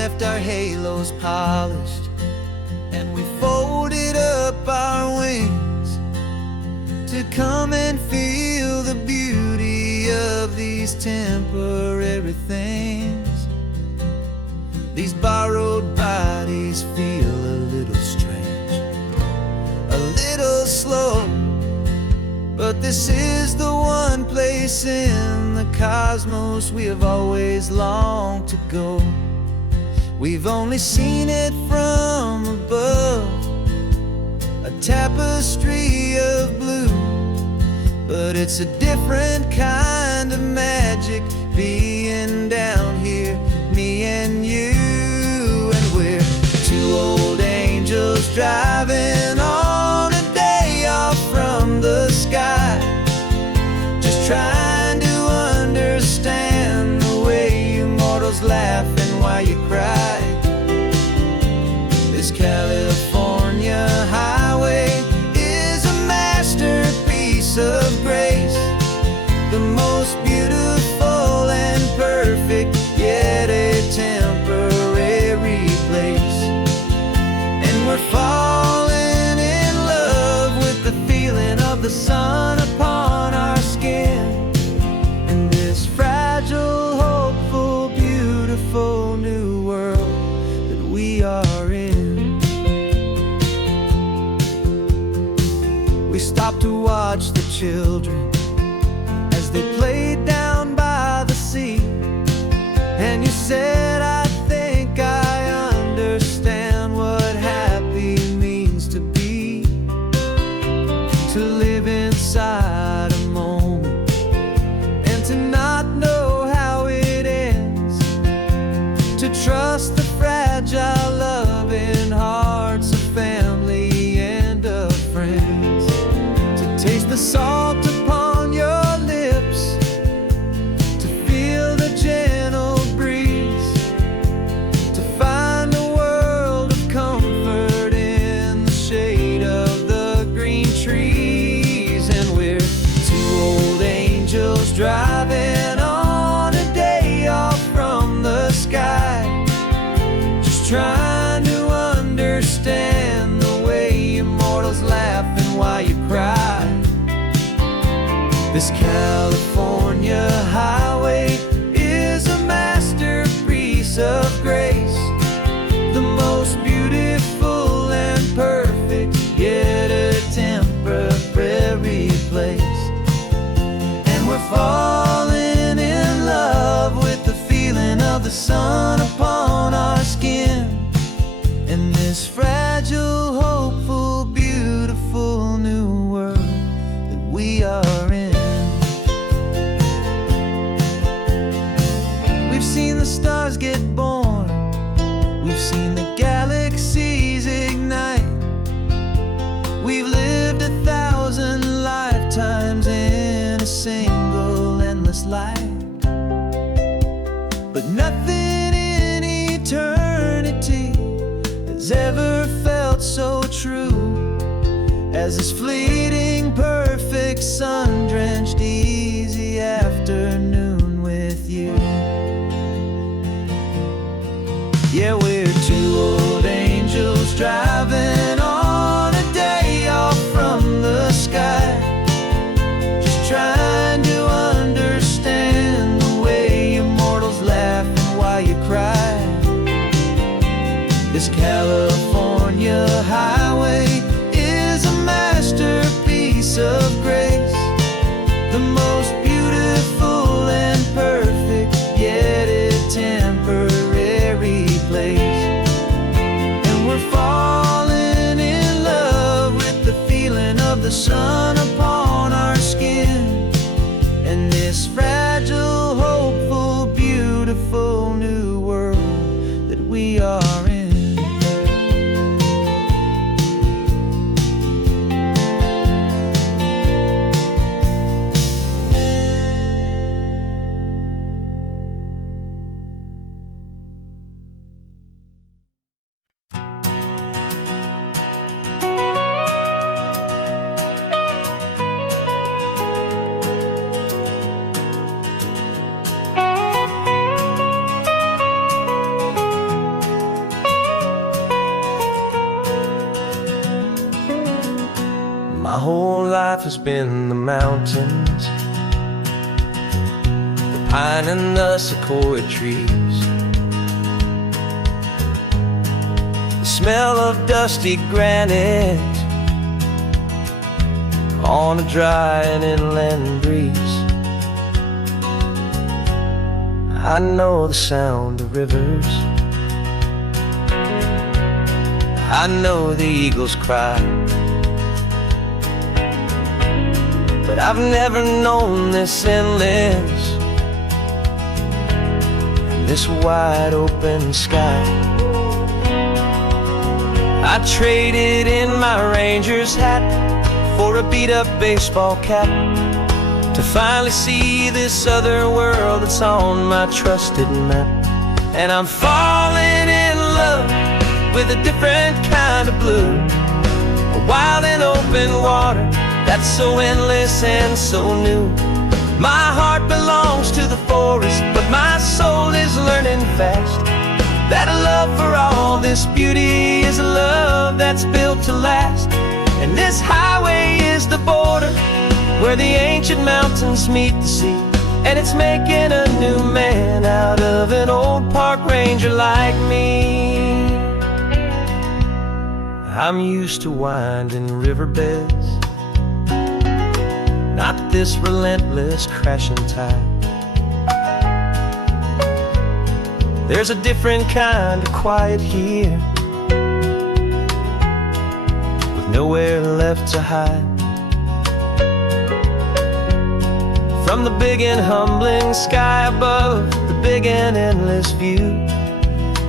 left our halos polished, and we folded up our wings to come and feel the beauty of these temporary things. These borrowed bodies feel a little strange, a little slow, but this is the one place in the cosmos we have always longed to go. We've only seen it from above, a tapestry of blue, but it's a different kind of magic being down here, me and you. And we're two old angels driving on a day off from the sky, just trying to understand the way you mortals laugh and why you cry. This California highway is a masterpiece of grace, the most beautiful and perfect, yet a temporary place. And we're falling in love with the feeling of the sun upon our skin, in this fragile, hopeful, beautiful new world that we are in. We stopped to watch the children as they played down by the sea, and you said, I think I understand what happy means to be, to live inside a moment and to not know how it ends, to trust the fragile loving hearts of family and of friends, to taste the salt upon your lips, to feel the gentle breeze, to find a world of comfort in the shade of the green trees. And we're two old angels driving on a day off from the sky, just trying to understand the way immortals laugh and why you cry. This California highway is a masterpiece of grace, the most beautiful and perfect, yet a temporary place. And we're falling in love with the feeling of the sun upon our skin, in this fragile, hopeful, beautiful new world that we are in. We've seen the stars get born, we've seen the galaxies ignite, we've lived 1,000 lifetimes in a single endless life, but nothing in eternity has ever felt so true as this fleeting, perfect, sun-drenched, easy afternoon with you. Yeah, we're two old angels driving on a day off from the sky, just trying to understand the way immortals laugh and why you cry. This California highway is a masterpiece of grace, the most beautiful and perfect, yet a temporary place. And we're falling in love with the feeling of the sun upon our skin, and this fragile, hopeful, beautiful new world that we are in. My whole life has been the mountains, the pine and the sequoia trees, the smell of dusty granite on a dry and inland breeze. I know the sound of rivers, I know the eagles cry, but I've never known this endless, this wide open sky. I traded in my ranger's hat for a beat-up baseball cap, to finally see this other world that's on my trusted map. And I'm falling in love with a different kind of blue, a wild and open water that's so endless and so new. My heart belongs to the forest, but my soul is learning fast that a love for all this beauty is a love that's built to last. And this highway is the border where the ancient mountains meet the sea, and it's making a new man out of an old park ranger like me. I'm used to winding riverbeds, not this relentless crashing tide. There's a different kind of quiet here, with nowhere left to hide. From the big and humbling sky above, the big and endless view,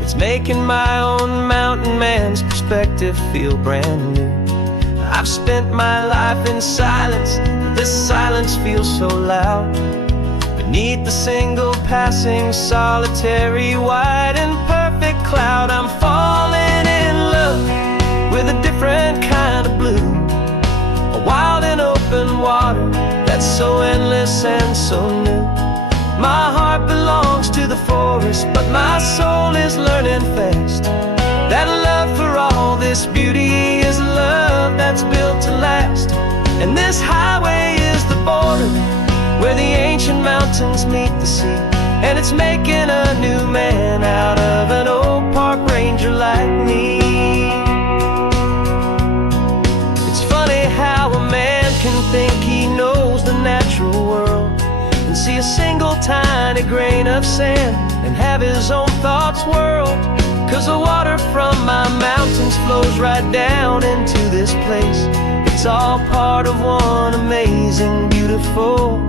it's making my own mountain man's perspective feel brand new. I've spent my life in silence, but this silence feels so loud. Beneath the single passing solitary white and perfect cloud, I'm falling in love with a different kind of blue, a wild and open water that's so endless and so new. My heart belongs to the forest, but my soul is learning fast that a love for all this beauty is a love that's built to last. And this highway is the border where the ancient mountains meet the sea, and it's making a new man out of an old park ranger like me. It's funny how a man can think he knows the natural world and see a single tiny grain of sand and have his own thoughts whirled. 'Cause the water from my mountains flows right down into this place. It's all part of one amazing, beautiful,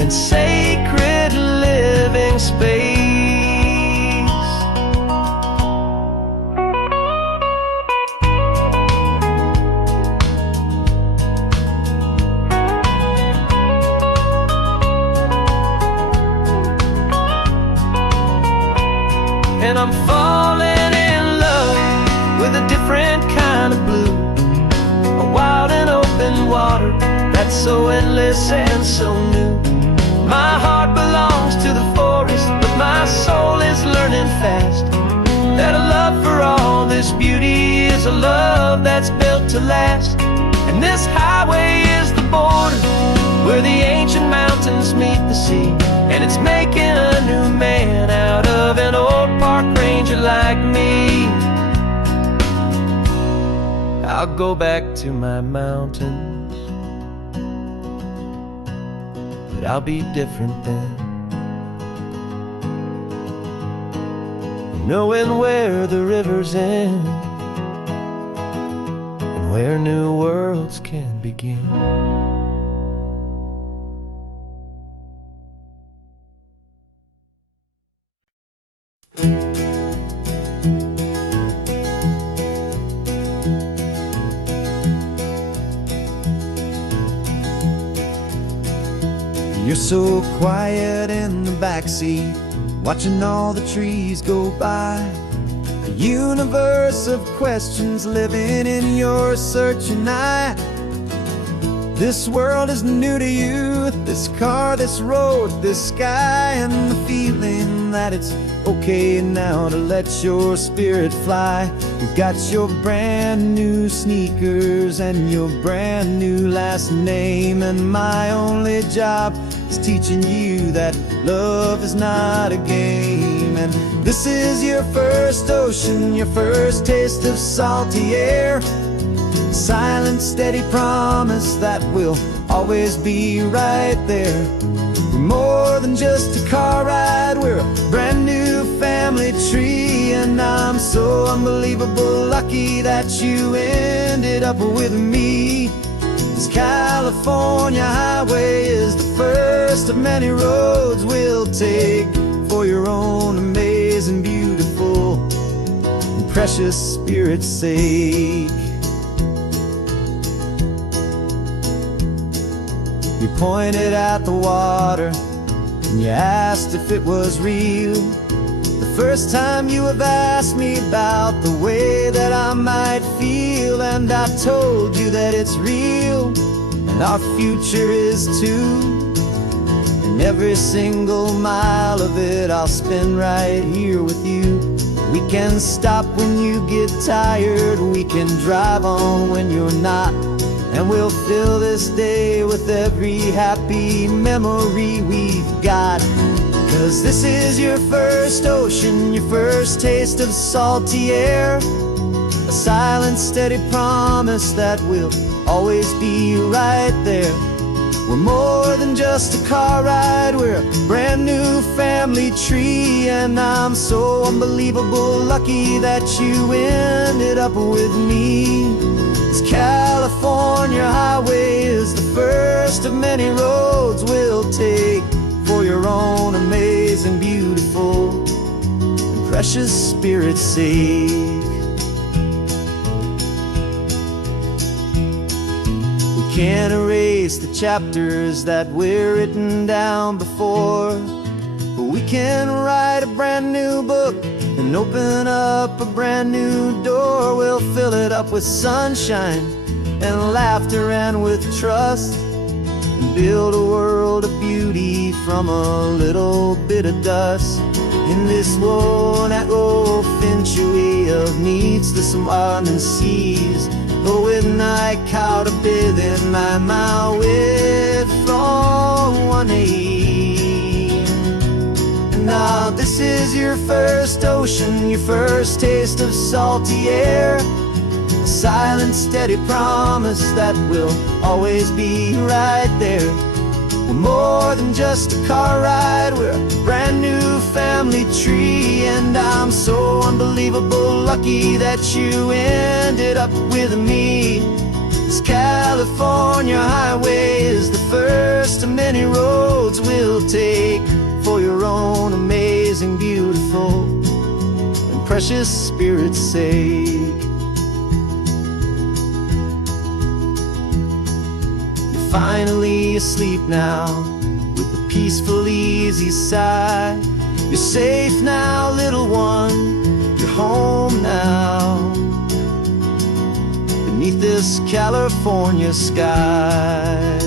and sacred living space. And I'm falling in love with a different kind of blue, a wild and open water that's so endless and so new. My heart belongs to the forest, but my soul is learning fast that a love for all this beauty is a love that's built to last. And this highway is the border where the ancient mountains meet the sea, and it's making a new man out of an old park ranger like me. I'll go back to my mountains, but I'll be different then, knowing where the rivers end and where new worlds can begin. You're so quiet in the backseat, watching all the trees go by. A universe of questions living in your searching eye. This world is new to you, this car, this road, this sky, and the feeling that it's okay now to let your spirit fly. You've got your brand new sneakers and your brand new last name, and my only job is teaching you that love is not a game. And this is your first ocean, your first taste of salty air, silent, steady promise that we'll always be right there. We're more than just a car ride, we're a brand new family tree, and I'm so unbelievable lucky that you ended up with me. This California highway is the first of many roads we'll take for your own amazing, beautiful, and precious spirit's sake. You pointed at the water and you asked if it was real. The first time you have asked me about the way that I might feel, and I told you that it's real and our future is too. And every single mile of it I'll spend right here with you. We can stop when you get tired, we can drive on when you're not, and we'll fill this day with every happy memory we've got. 'Cause this is your first ocean, your first taste of salty air, a silent, steady promise that we'll always be right there. We're more than just a car ride, we're a brand new family tree, and I'm so unbelievable lucky that you ended up with me. This California highway is the first of many roads we'll take for your own amazing, beautiful, and precious spirit's sake. We can't erase the chapters that were written down before, but we can write a brand new book and open up a brand new door. We'll fill it up with sunshine and laughter and with trust, and build a world of beauty from a little bit of dust. In this world that finchuí of needs the summerland seas, but with night caught a bit in my way from one aim. Now this is your first ocean, your first taste of salty air, a silent, steady promise that we'll always be right there. We're more than just a car ride, we're a brand new family tree, and I'm so unbelievable lucky that you ended up with me. This California highway is the first of many roads we'll take for your own amazing, beautiful, and precious spirit's sake. You're finally asleep now with a peaceful, easy sigh. You're safe now, little one, you're home now, beneath this California sky.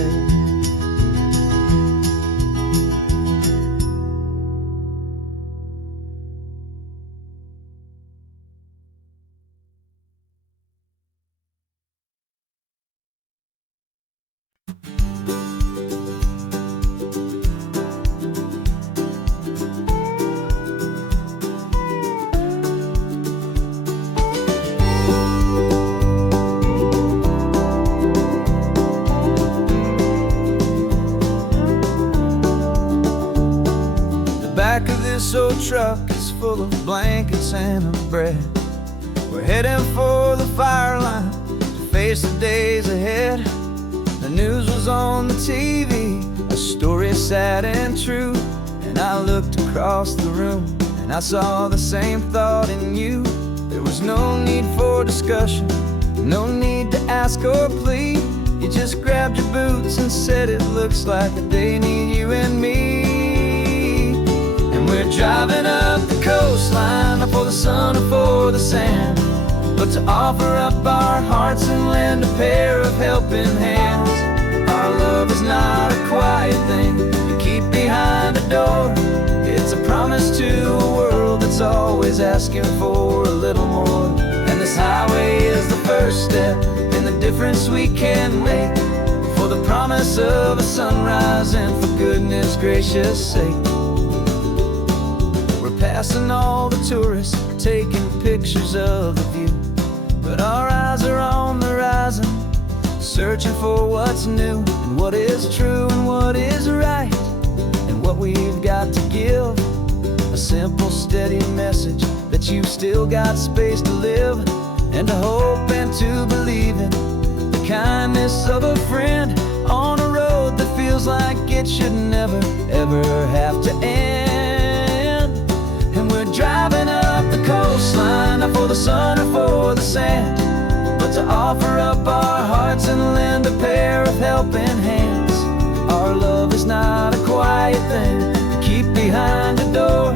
Back of this old truck is full of blankets and a bread. We're heading for the fire line to face the days ahead. The news was on the TV, a story sad and true, and I looked across the room and I saw the same thought in you. There was no need for discussion, no need to ask or plead. You just grabbed your boots and said it looks like a day need you and me. We're driving up the coastline, not for the sun or for the sand, but to offer up our hearts and lend a pair of helping hands. asking for a little more. And this highway is the first step in the difference we can make, for the promise of a sunrise and for goodness gracious sake. We're passing all the tourists, taking pictures of the view, but our eyes are on the horizon, searching for what's new, and what is true and what is right, and what we've got to give. A simple, steady message that you've still got space to live, and to hope and to believe in the kindness of a friend on a road that feels like it should never, ever have to end. And we're driving up the coastline, not for the sun or for the sand, but to offer up our hearts and lend a pair of helping hands. Our love is not a quiet thing to keep behind a door.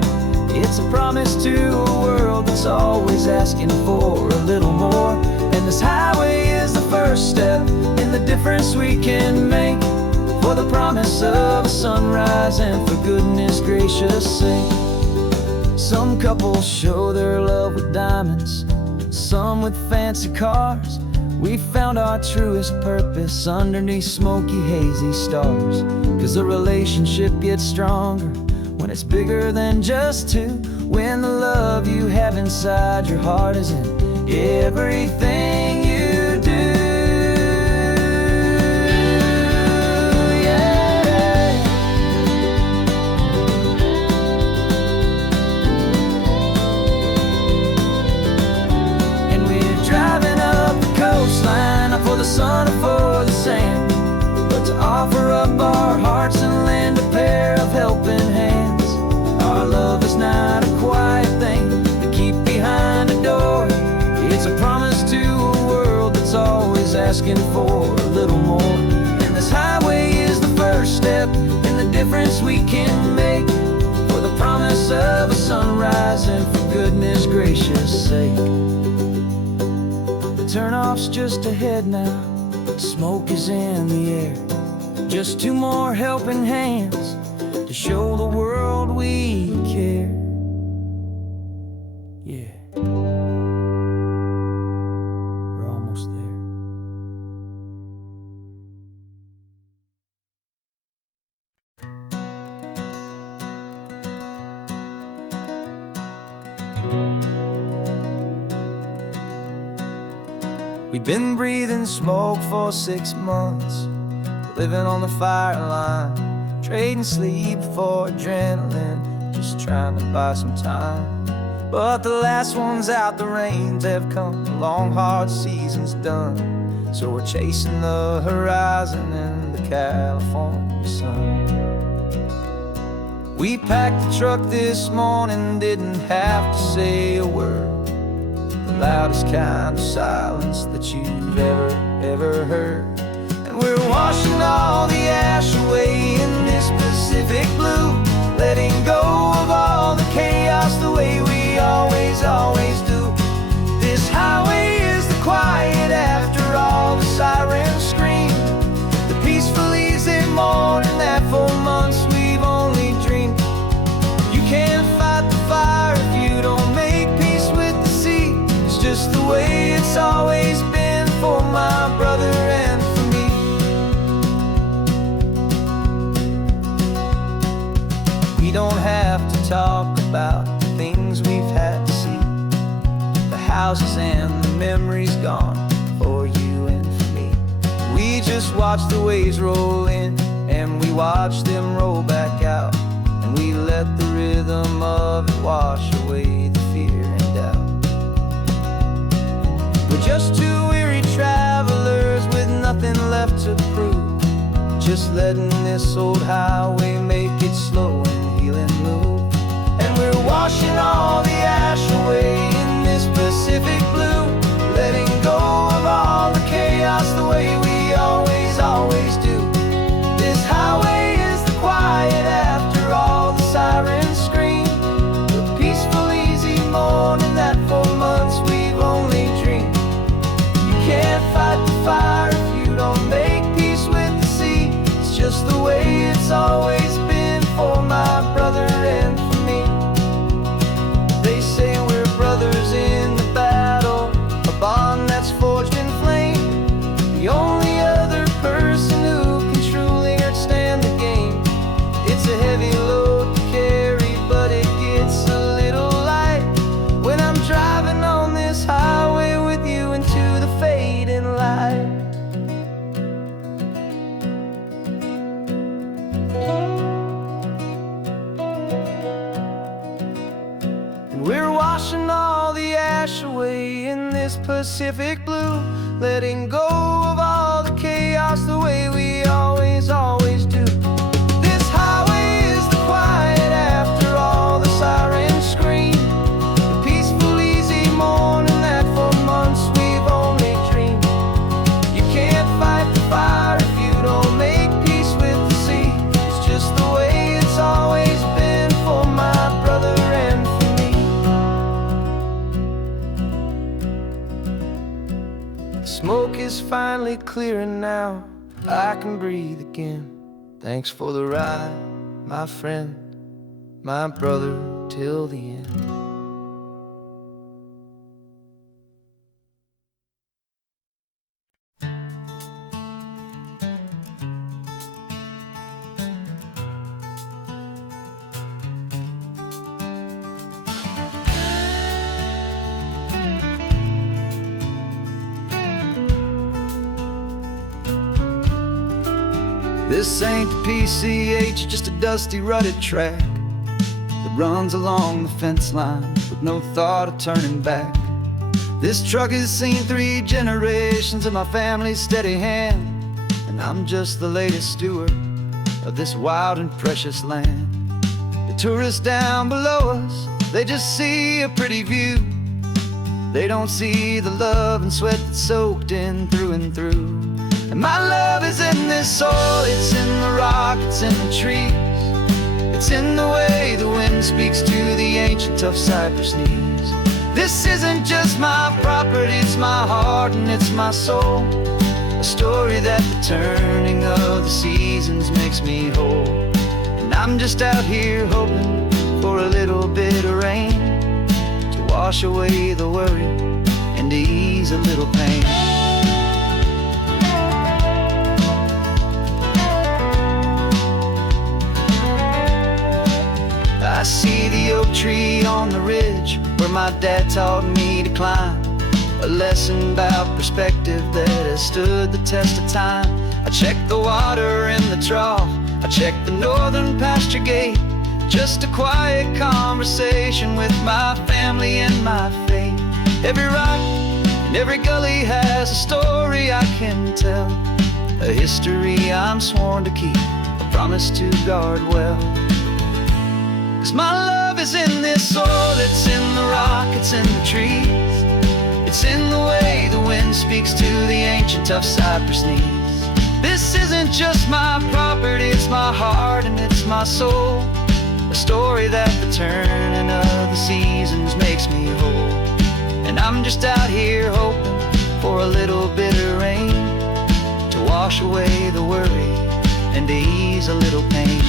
It's a promise to a world that's always asking for a little more. And this highway is the first step in the difference we can make, for the promise of a sunrise and for goodness gracious sake. Some couples show their love with diamonds, some with fancy cars. We found our truest purpose underneath smoky, hazy stars. 'Cause a relationship gets stronger when it's bigger than just two, when the love you have inside your heart is in everything you do. Yeah. And we're driving up the coastline, not for the sun or for the sand, but to offer up our hearts and lend a pair of helping hands. Our love is not a quiet thing to keep behind a door. It's a promise to a world that's always asking for a little more. And this highway is the first step in the difference we can make, for the promise of a sunrise and for goodness gracious sake. The turnoff's just ahead now, smoke is in the air. Just two more helping hands to show the world we care. Yeah, we're almost there. We've been breathing smoke for 6 months, living on the fire line, trading sleep for adrenaline, just trying to buy some time. But the last one's out, the rains have come, the long hard season's done, so we're chasing the horizon in the California sun. We packed the truck this morning, didn't have to say a word, the loudest kind of silence that you've ever heard. And we're washing all the ash away in this Pacific blue, letting go of all the chaos the way we always do. This highway is the quiet after all the sirens scream, the peaceful easy morning that for months we've only dreamed. You can't fight the fire if you don't make peace with the sea. It's just the way it's always been for my brother and for me. We don't have to talk about the things we've had to see, the houses and the memories gone for you and for me. We just watch the waves roll in, and we watch them roll back out, and we let the rhythm of it wash away the fear and doubt. We're just two weary travelers with nothing left to prove, just letting this old highway make it slow and healing move. And we're washing all the ash away in this Pacific blue, letting go of all the chaos the way we always do. This highway is the quiet after all the sirens scream, the peaceful easy morning that for months we've only dreamed. You can't fight the fire if you don't make peace with the sea. It's just the way it's always been for my brother and for me. They say we're Pacific blue, letting go of all the chaos the way we always do. This highway is the quiet after all the sirens scream, the peaceful, easy morning that for months we've only dreamed. You can't fight the fire if you don't make peace with the sea. It's just the way it's always been for my brother and for me. The smoke is finally clearing now, I can breathe again. Thanks for the ride, my friend, my brother, till the end. This ain't the PCH, just a dusty, rutted track that runs along the fence line with no thought of turning back. This truck has seen 3 generations of my family's steady hand, and I'm just the latest steward of this wild and precious land. The tourists down below us, they just see a pretty view. They don't see the love and sweat that's soaked in through and through. And my love is in this soil, it's in the rock, it's in the trees. It's in the way the wind speaks to the ancient tough cypress knees. This isn't just my property, it's my heart and it's my soul. A story that the turning of the seasons makes me whole. And I'm just out here hoping for a little bit of rain to wash away the worry and to ease a little pain. I see the oak tree on the ridge where my dad taught me to climb. A lesson about perspective that has stood the test of time. I check the water in the trough, I check the northern pasture gate. Just a quiet conversation with my family and my faith. Every rock and every gully has a story I can tell, a history I'm sworn to keep, a promise to guard well. 'Cause my love is in this soil, it's in the rock, it's in the trees. It's in the way the wind speaks to the ancient tough cypress knees. This isn't just my property, it's my heart and it's my soul. A story that the turning of the seasons makes me whole. And I'm just out here hoping for a little bit of rain to wash away the worry and to ease a little pain.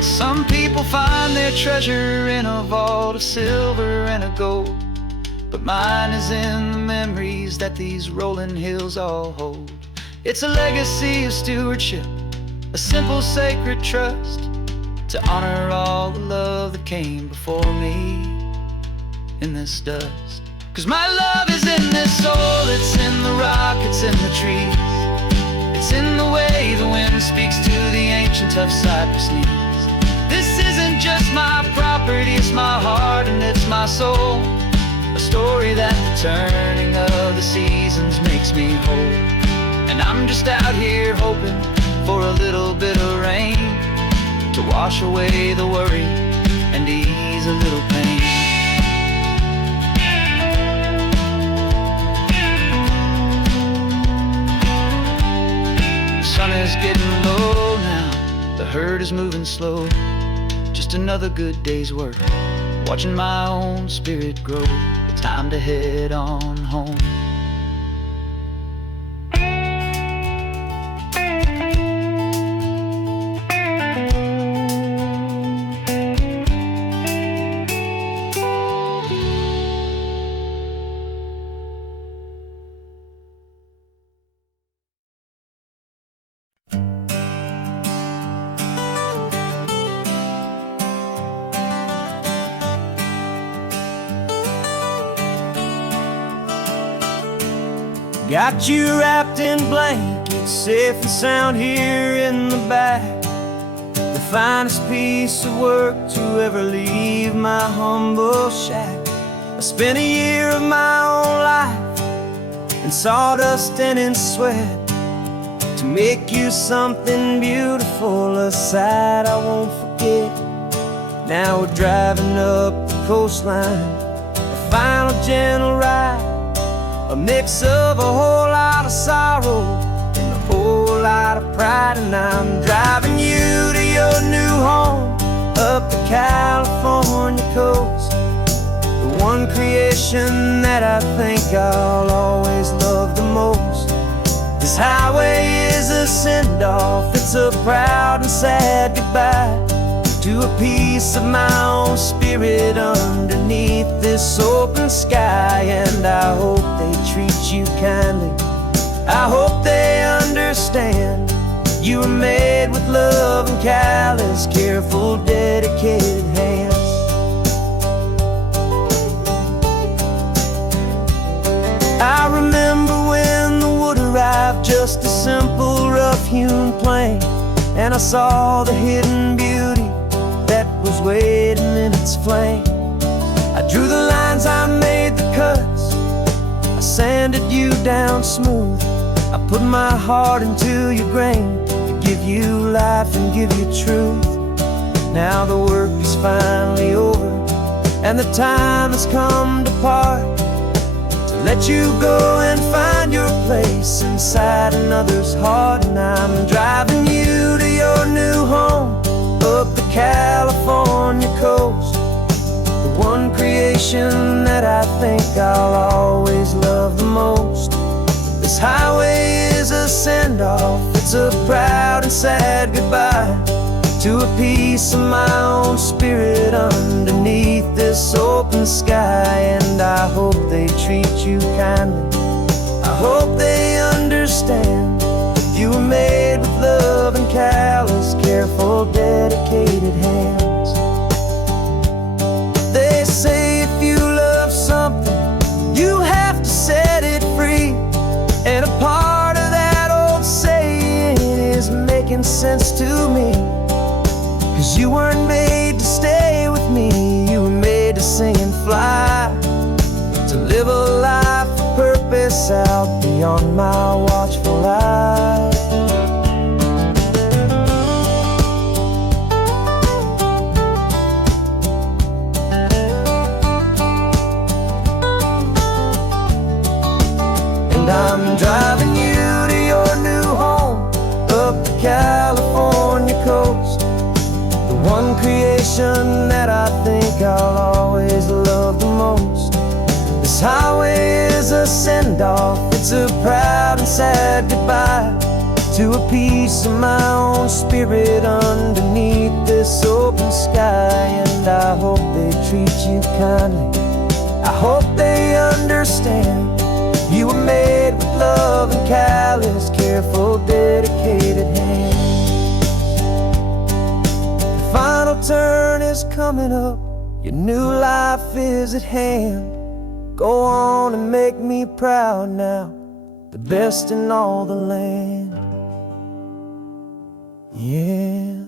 Some people find their treasure in a vault of silver and of gold, but mine is in the memories that these rolling hills all hold. It's a legacy of stewardship, a simple sacred trust, to honor all the love that came before me in this dust. 'Cause my love is in this soil, it's in the rock, it's in the trees. It's in the way the wind speaks to the ancient tough cypress knees. This isn't just my property, it's my heart and it's my soul. A story that the turning of the seasons makes me whole. And I'm just out here hoping for a little bit of rain to wash away the worry and ease a little pain. The sun is getting low now, the herd is moving slow. Just another good day's work, watching my own spirit grow. Time to head on home. Got you wrapped in blankets, safe and sound here in the back. The finest piece of work to ever leave my humble shack. spent a year of my own life in sawdust and in sweat to make you something beautiful, a sight I won't forget. Now we're driving up the coastline, a final gentle ride, a mix of a whole lot of sorrow and a whole lot of pride. And I'm driving you to your new home up the California coast, the one creation that I think I'll always love the most. This highway is a send-off, it's a proud and sad goodbye to a piece of my own spirit underneath this open sky. And I hope they treat you kindly, I hope they understand you were made with love and callous, careful, dedicated hands. I remember when the wood arrived, just a simple rough-hewn plank, and I saw the hidden beauty that was waiting in its flame. I drew the lines, I made the cuts, I sanded you down smooth. I put my heart into your grain to give you life and give you truth. Now the work is finally over and the time has come to part, to let you go and find your place inside another's heart. And I'm driving you to your new home up the California coast, the one creation that I think I'll always love the most. This highway is a send-off, it's a proud and sad goodbye to a piece of my own spirit underneath this open sky. And I hope they treat you kindly, I hope they understand you were made with love and callous, careful, dedicated hands. They say if you love something, you have to set it free. And a part of that old saying is making sense to me, 'cause you weren't made to stay with me, you were made to sing and fly, to live a life of purpose out beyond my watchful eye. And I'm driving you to your new home up the California coast, the one creation that I think I'll always love the most. This highway is a send-off, it's a proud and sad goodbye to a piece of my own spirit underneath this open sky. And I hope they treat you kindly, I hope they understand you were made with love and callous, careful, dedicated hands. The final turn is coming up, your new life is at hand. Go on and make me proud now, the best in all the land. Yeah,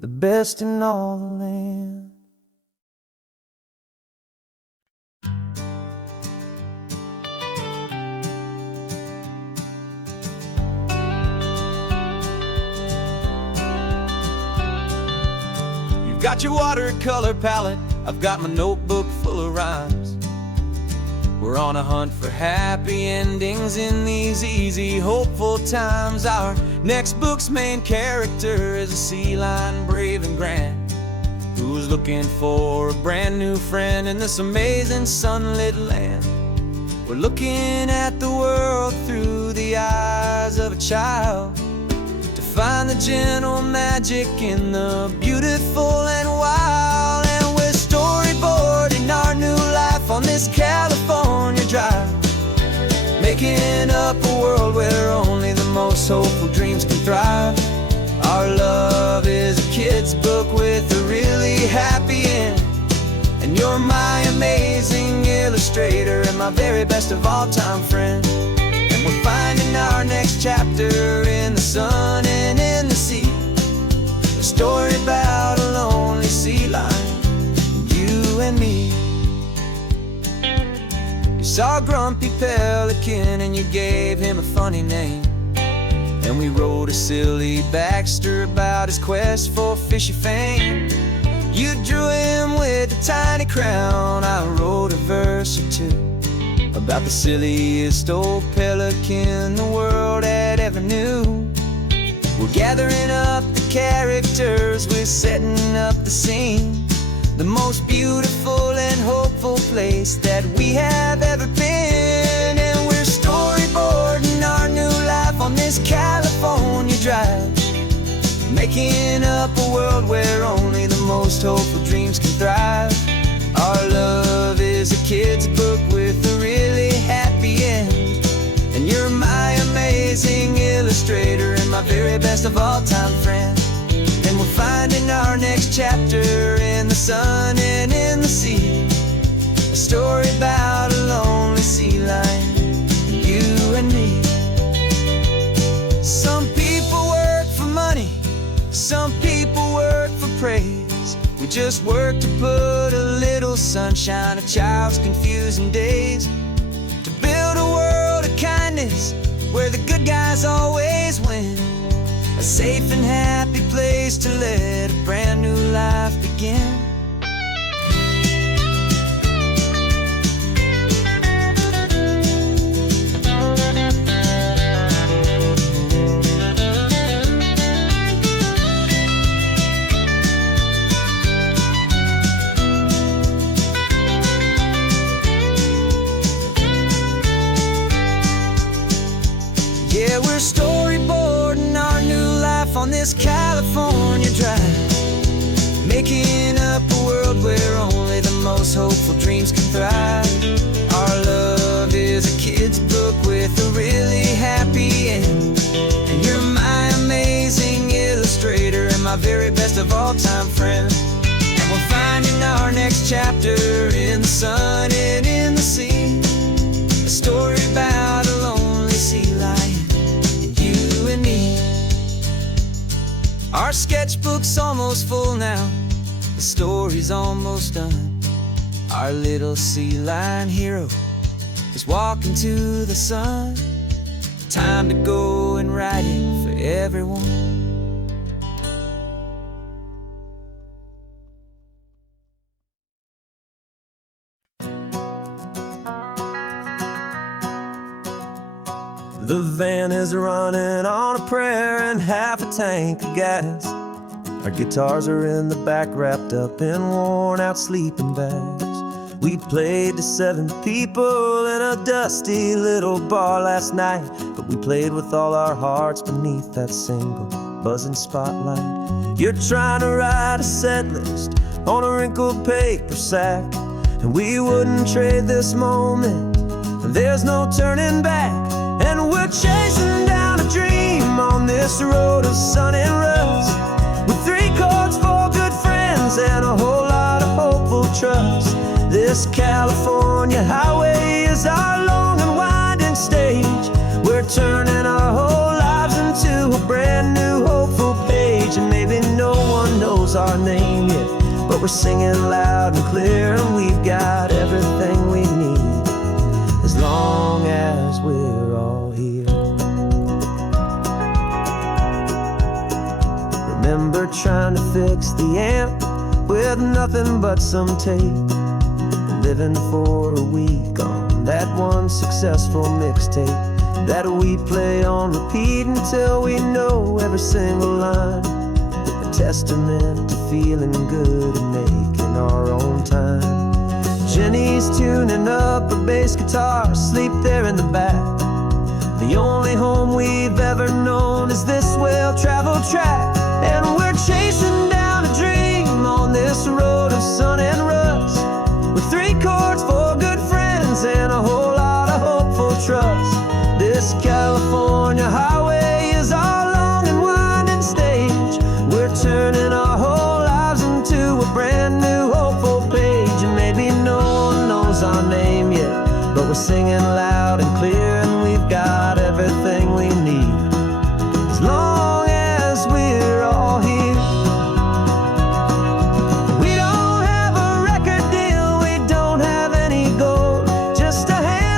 the best in all the land. You've got your watercolor palette, I've got my notebook full of rhymes. We're on a hunt for happy endings in these easy, hopeful times. Our next book's main character is a sea lion, brave and grand, who's looking for a brand new friend in this amazing sunlit land. We're looking at the world through the eyes of a child, to find the gentle magic in the beautiful and wild. And we're storyboarding our new life on this California drive, making up a world where only the most hopeful dreams can thrive. Our love is a kid's book with a really happy end, and you're my amazing illustrator and my very best of all time friend. And we're finding our next chapter in the sun and in the sea, a story about a lonely sea lion, you and me. saw Grumpy Pelican and you gave him a funny name. And we wrote a silly Baxter about his quest for fishy fame. You drew him with a tiny crown. I wrote a verse or two about the silliest old pelican the world had ever knew. We're gathering up the characters, we're setting up the scene, the most beautiful and hopeful place that we have ever been. And we're storyboarding our new life on this California drive, making up a world where only the most hopeful dreams can thrive. Our love is a kid's book with a really happy end, and you're my amazing illustrator and my very best of all time friend. And we're finding our next chapter in the sun and in the sea, a story about a lonely sea lion, you and me. Some people work for money, some people work for praise. We just work to put a little sunshine in a child's confusing days, to build a world of kindness where the good guys always win, a safe and happy place to let a brand new life begin. Yeah, we're storyboarding our new life on this California drive, making up a world where only the most hopeful dreams can thrive. Our love is a kid's book with a really happy end, and you're my amazing illustrator and my very best of all time friend. And we're finding our next chapter in the sun and in the sea, a story about a lonely sea lion, you and me. Our sketchbook's almost full now, the story's almost done. Our little sea lion hero is walking to the sun. Time to go and write it for everyone. The van is running on a prayer and half a tank of gas. Our guitars are in the back wrapped up in worn out sleeping bags. We played to 7 people in a dusty little bar last night, but we played with all our hearts beneath that single buzzing spotlight. You're trying to write a set list on a wrinkled paper sack, and we wouldn't trade this moment, there's no turning back. And we're chasing down a dream on this road of sun and rust, with 3 chords, 4 good friends, and a whole lot of hopeful trust. This California highway is our long and winding stage. We're turning our whole lives into a brand new hopeful page. And maybe no one knows our name yet, but we're singing loud and clear, and we've got everything we need, as long as we're all here. Remember trying to fix the amp with nothing but some tape, living for a week on that one successful mixtape that we play on repeat until we know every single line, a testament to feeling good and making our own time. Jenny's tuning up her bass guitar, asleep there in the back. The only home we've ever known is this well-traveled track. And we're chasing down a dream on this road of sun and rust, with 3 chords, 4 good friends, and a whole lot of hopeful trust. This California highway is our long and winding stage. We're turning our whole lives into a brand new hopeful page. And maybe no one knows our name yet, but we're singing loud and clear, and we've got everything we need, as long as we're all here. We don't have a record deal, we don't have any gold, just a hand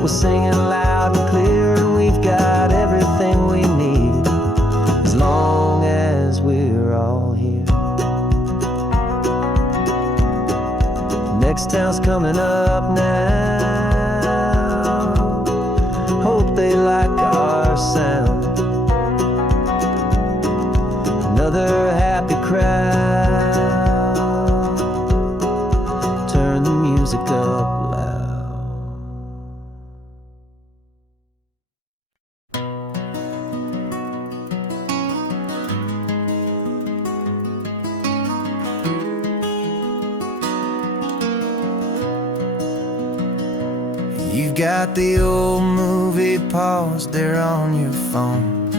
but we're singing loud and clear, and we've got everything we need as long as we're all here. Next town's coming up now. Hope they like our sound. Another happy crowd. Turn the music up loud. You've got the old movie paused there on your phone.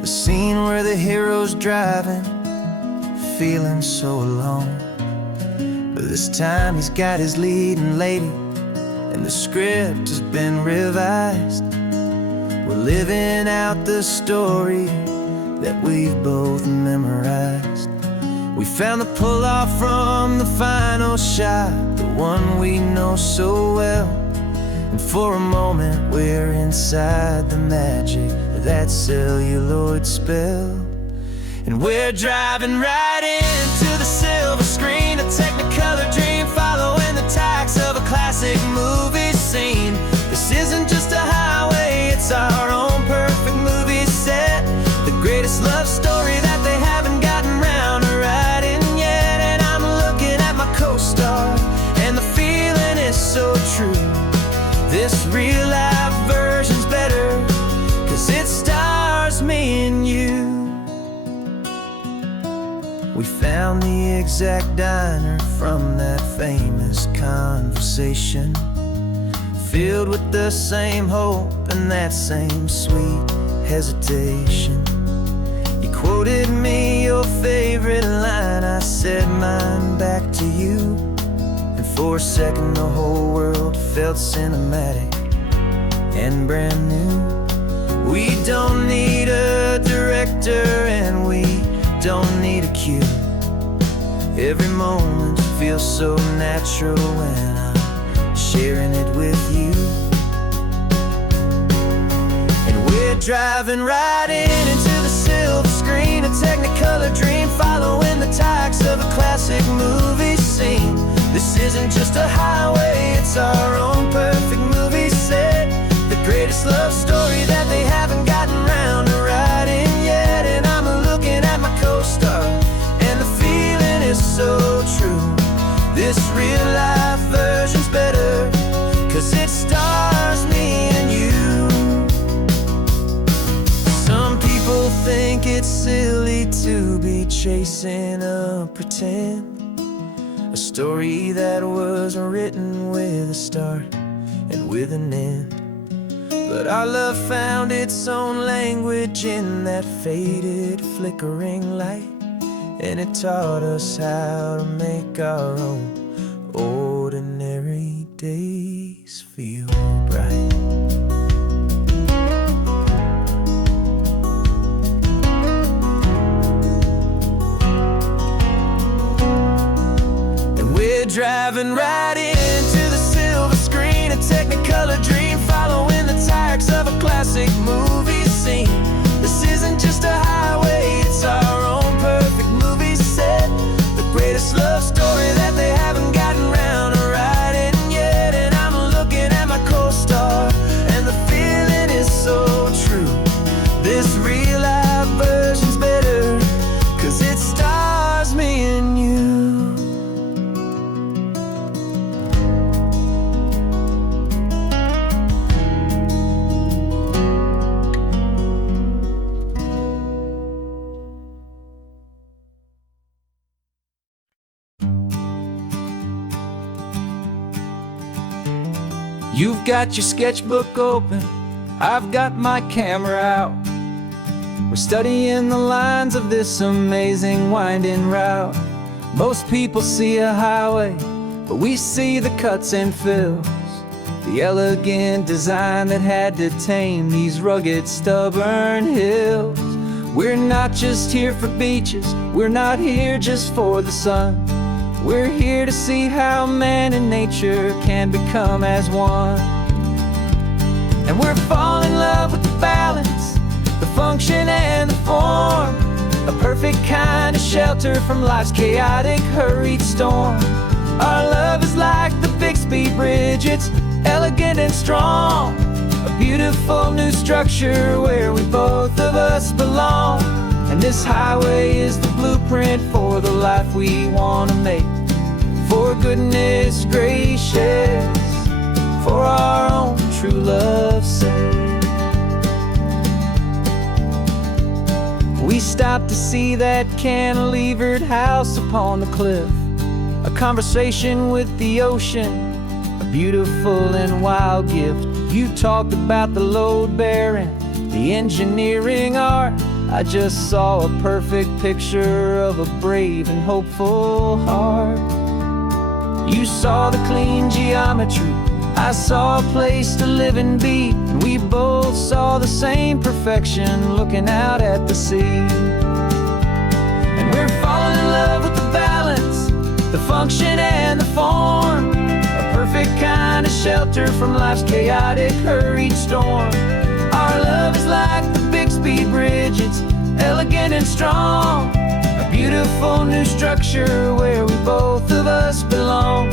The scene where the hero's driving, feeling so alone. But this time he's got his leading lady, and the script has been revised. We're living out the story that we've both memorized. We found the pull-off from the final shot, the one we know so well. And for a moment we're inside the magic of that celluloid spell. And we're driving right into the silver screen, a technicolor dream, following the tacks of a classic movie scene. This isn't just a highway, it's our own perfect movie set, the greatest love story that they haven't gotten round to writing yet. And I'm looking at my co-star, and the feeling is so true. This real-life version's better, 'cause it stars me and you. We found the exact diner from that famous conversation, filled with the same hope and that same sweet hesitation. You quoted me your favorite line, I said mine back to you. And for a second the whole world felt cinematic and brand new. We don't need a director and we don't need a cue. Every moment feels so natural when I'm sharing it with you. And we're driving right into the silver screen, a technicolor dream, following the tacks of a classic movie scene. This isn't just a highway, it's our own perfect movie set, the greatest love story that they haven't gotten round to writing yet. And I'm looking at my co-star, and the feeling is so true. This real-life version's better, 'cause it stars me and you. Some people think it's silly to be chasing a pretend, a story that was written with a start and with an end. But our love found its own language in that faded, flickering light, and it taught us how to make our own ordinary days feel bright. And we're driving right into the silver screen, a technicolor dream, following the tacks of a classic movie scene. This isn't just a highway, it's our own perfect movie set, the greatest love story that they haven't gotten round to writing yet. And I'm looking at my co-star, and the feeling is so true. This real-life version's better, 'cause it stars me and you. You've got your sketchbook open, I've got my camera out. We're studying the lines of this amazing winding route. Most people see a highway, but we see the cuts and fills, the elegant design that had to tame these rugged, stubborn hills. We're not just here for beaches, we're not here just for the sun. We're here to see how man and nature can become as one. And we're falling in love with the balance, the function and the form, a perfect kind of shelter from life's chaotic, hurried storm. Our love is like the Bixby Bridge, it's elegant and strong, a beautiful new structure where we both of us belong. And this highway is the blueprint for the life we want to make. For goodness gracious, for our own true love's sake. We stopped to see that cantilevered house upon the cliff, a conversation with the ocean, a beautiful and wild gift. You talked about the load bearing, the engineering art. I just saw a perfect picture of a brave and hopeful heart. You saw the clean geometry, I saw a place to live and be, and we both saw the same perfection looking out at the sea. And we're falling in love with the balance, the function and the form, a perfect kind of shelter from life's chaotic, hurried storm. Our love is like the Bixby Bridge, it's elegant and strong, a beautiful new structure where we both of us belong.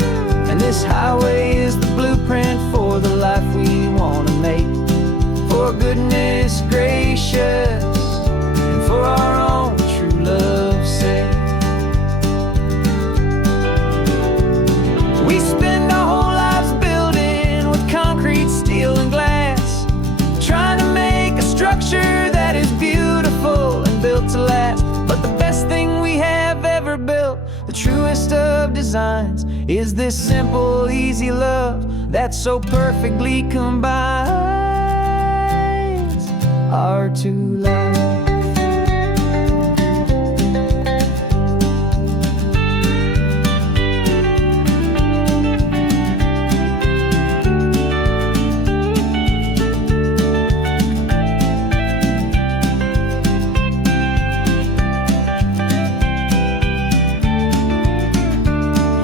And this highway is the blueprint for the life we want to make. For goodness gracious, and for our own true love's sake. We spend our whole lives building with concrete, steel and glass, trying to make a structure that is beautiful and built to last. But the best thing we have ever built, the truest of designs, is this simple, easy love that so perfectly combines our two lives.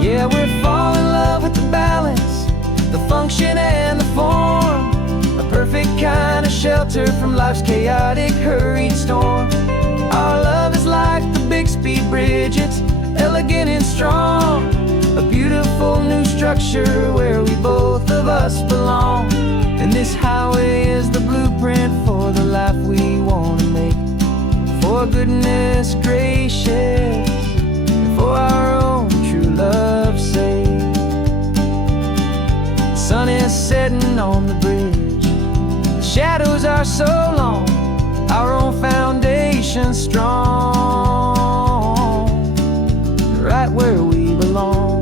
Yeah, we're falling in love with the balance, the function and the form, a perfect kind of shelter from life's chaotic, hurried storm. Our love is like the Bixby Bridge, it's elegant and strong, a beautiful new structure where we both of us belong. And this highway is the blueprint for the life we want to make. For goodness gracious, for our own true love's sake. The sun is setting on the bridge, the shadows are so long, our own foundation strong, right where we belong.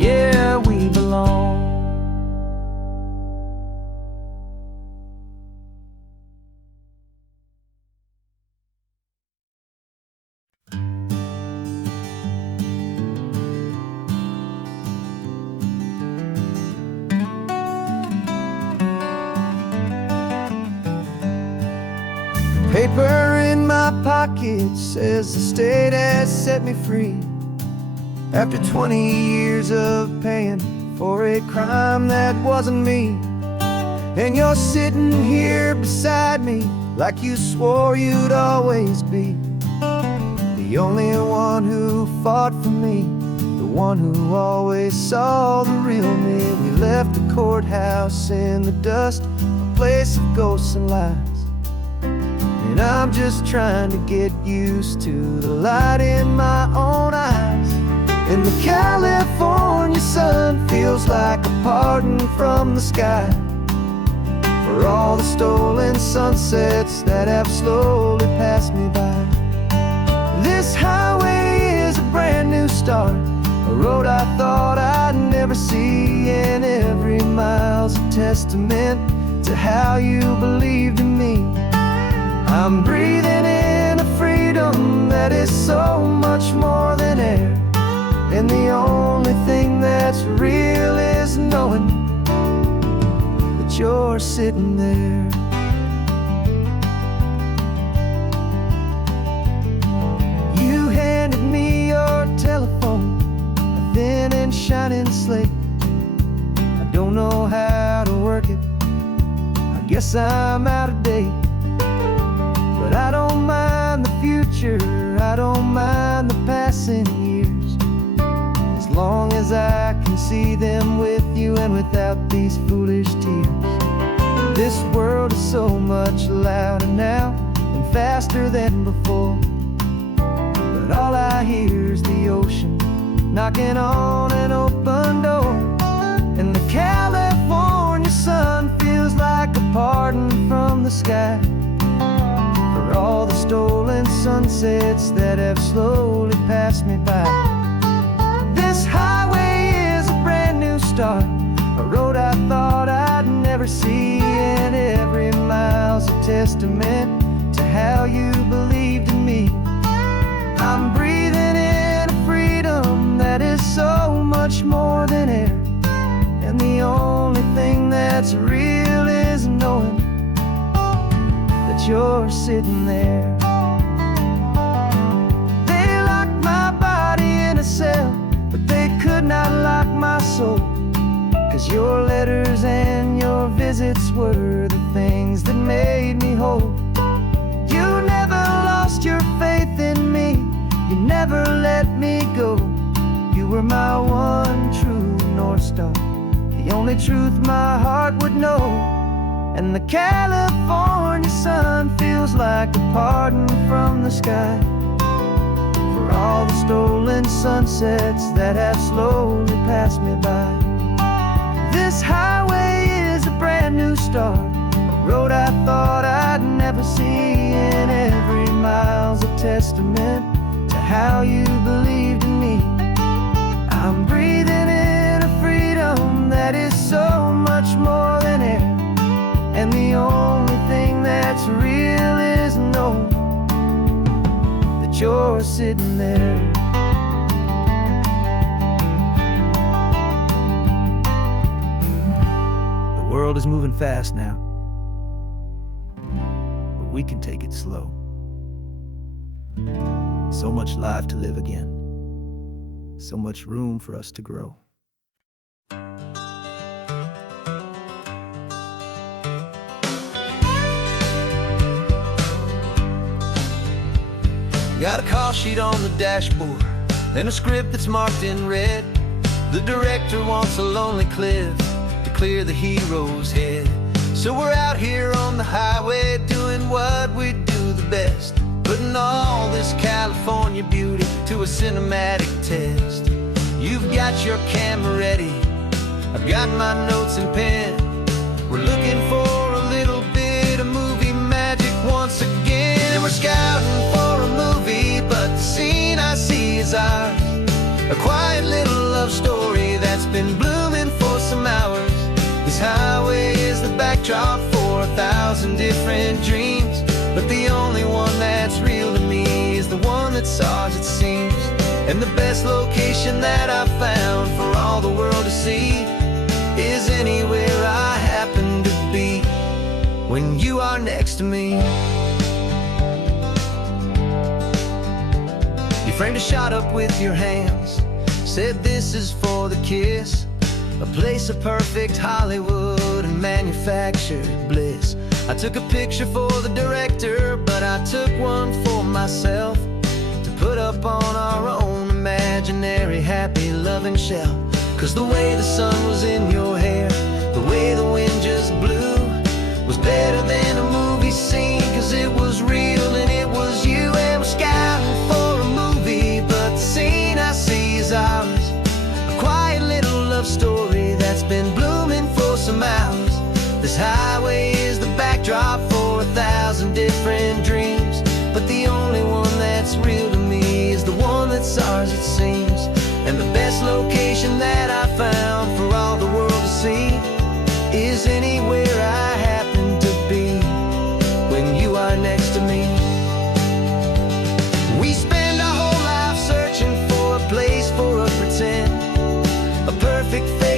Yeah, we belong. Paper in my pocket says the state has set me free, after 20 years of paying for a crime that wasn't me. And you're sitting here beside me like you swore you'd always be, the only one who fought for me, the one who always saw the real me. We left the courthouse in the dust, a place of ghosts and lies. And I'm just trying to get used to the light in my own eyes. And the California sun feels like a pardon from the sky for all the stolen sunsets that have slowly passed me by. This highway is a brand new start, a road I thought I'd never see, and every mile's a testament to how you believed in me. I'm breathing in a freedom that is so much more than air, and the only thing that's real is knowing that you're sitting there. You had and shining slate. I don't know how to work it, I guess I'm out of date. But I don't mind the future, I don't mind the passing years, as long as I can see them with you and without these foolish tears. This world is so much louder now and faster than before, but all I hear is the ocean knocking on an open door. And the California sun feels like a pardon from the sky for all the stolen sunsets that have slowly passed me by. This highway is a brand new start, a road I thought I'd never see, and every mile's a testament to how you believed in me. I'm breathing in a freedom that is so much more than air, and the only thing that's real is knowing that you're sitting there. They locked my body in a cell, but they could not lock my soul, 'cause your letters and your visits were the things that made me whole. You never lost your faith in me, you never let me go. You were my one true North Star, the only truth my heart would know. And the California sun feels like a pardon from the sky for all the stolen sunsets that have slowly passed me by. This highway is a brand new start, a road I thought I'd never see, and every mile's a testament to how you believed in me. I'm breathing in a freedom that is so much more than air, and the only thing that's real is knowing that you're sitting there. The world is moving fast now, but we can take it slow. So much life to live again, so much room for us to grow. Got a call sheet on the dashboard and a script that's marked in red. The director wants a lonely cliff to clear the hero's head. So we're out here on the highway doing what we do the best, putting all this California beauty to a cinematic test. You've got your camera ready, I've got my notes and pen. We're looking for a little bit of movie magic once again. And we're scouting for a movie, but the scene I see is ours, a quiet little love story that's been blooming for some hours. This highway is the backdrop for 1,000 different dreams, but the only one that's real to me is the one that's ours, it seems. And the best location that I've found for all the world to see is anywhere I happen to be when you are next to me. You framed a shot up with your hands, said this is for the kiss, a place of perfect Hollywood and manufactured bliss. I took a picture for the director, but I took one for myself to put up on our own imaginary happy loving shelf. 'Cause the way the sun was in your hair, the way the wind just blew, was better than a movie scene, 'cause it was real and it was you. And we're scouting for a movie, but the scene I see is ours, a quiet little love story that's been blooming for some hours. This highway is the backdrop for 1,000 different dreams, but the only one that's real to me is the one that's ours, it seems. And the best location that I found for all the world to see is anywhere I happen to be when you are next to me. We spend our whole life searching for a place for a pretend, a perfect face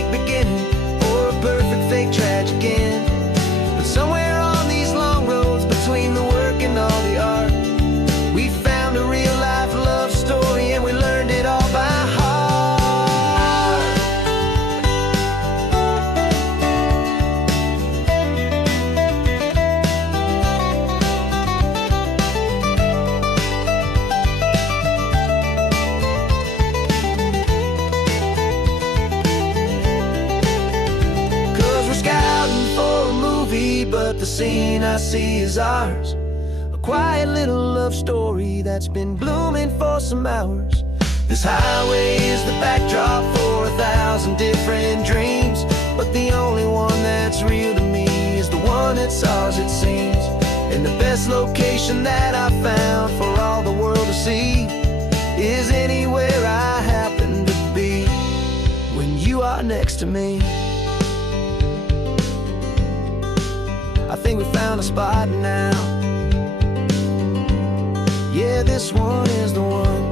me, but the scene I see is ours. A quiet little love story that's been blooming for some hours. This highway is the backdrop for 1,000 different dreams, but the only one that's real to me is the one that's ours, it seems. And the best location that I found for all the world to see is anywhere I happen to be when you are next to me. I think we found a spot now. Yeah, this one is the one.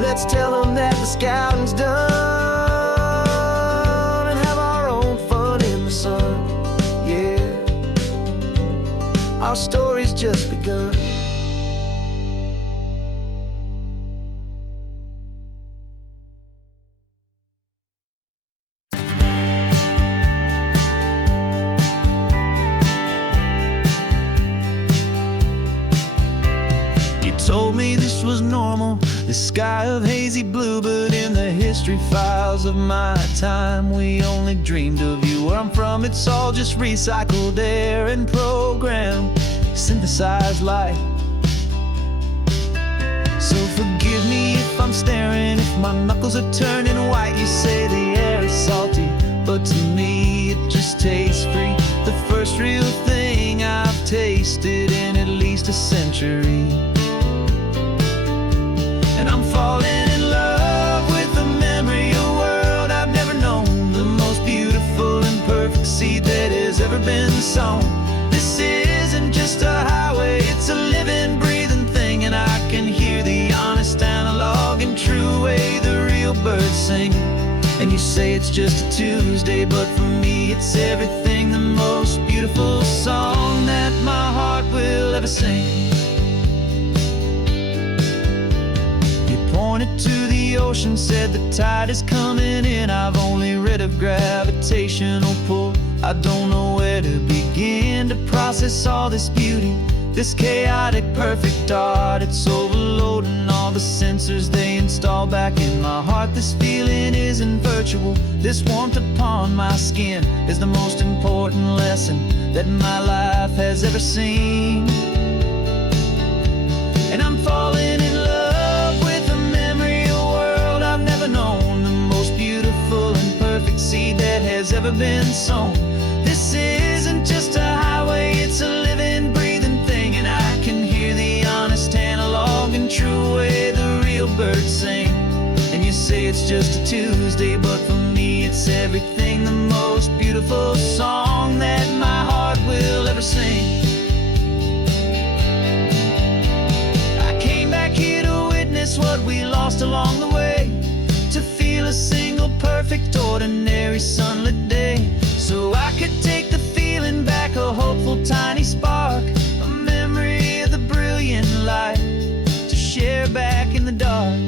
Let's tell them that the scouting's done and have our own fun in the sun. Yeah, our story's just begun. Told me this was normal, this sky of hazy blue, but in the history files of my time, we only dreamed of you. Where I'm from, it's all just recycled air and programmed, synthesized light. So forgive me if I'm staring, if my knuckles are turning white. You say the air is salty, but to me it just tastes free. The first real thing I've tasted in at least a century. And I'm falling in love with the memory of a world I've never known, the most beautiful and perfect seed that has ever been sown. This isn't just a highway, it's a living, breathing thing, and I can hear the honest analog and true way the real birds sing. And you say it's just a Tuesday, but for me it's everything, the most beautiful song that my heart will ever sing. Pointed to the ocean, said the tide is coming in. I've only read of gravitational pull. I don't know where to begin to process all this beauty, this chaotic perfect art. It's overloading all the sensors they install back in my heart. This feeling isn't virtual, this warmth upon my skin is the most important lesson that my life has ever seen. And I'm falling in love known, the most beautiful and perfect seed that has ever been sown. This isn't just a highway, it's a living, breathing thing, and I can hear the honest analog and true way the real birds sing. And you say it's just a Tuesday, but for me it's everything, the most beautiful song that my heart will ever sing. I came back here to witness what we lost along the way, to feel a single perfect ordinary sunlit day, so I could take the feeling back, a hopeful tiny spark, a memory of the brilliant light to share back in the dark.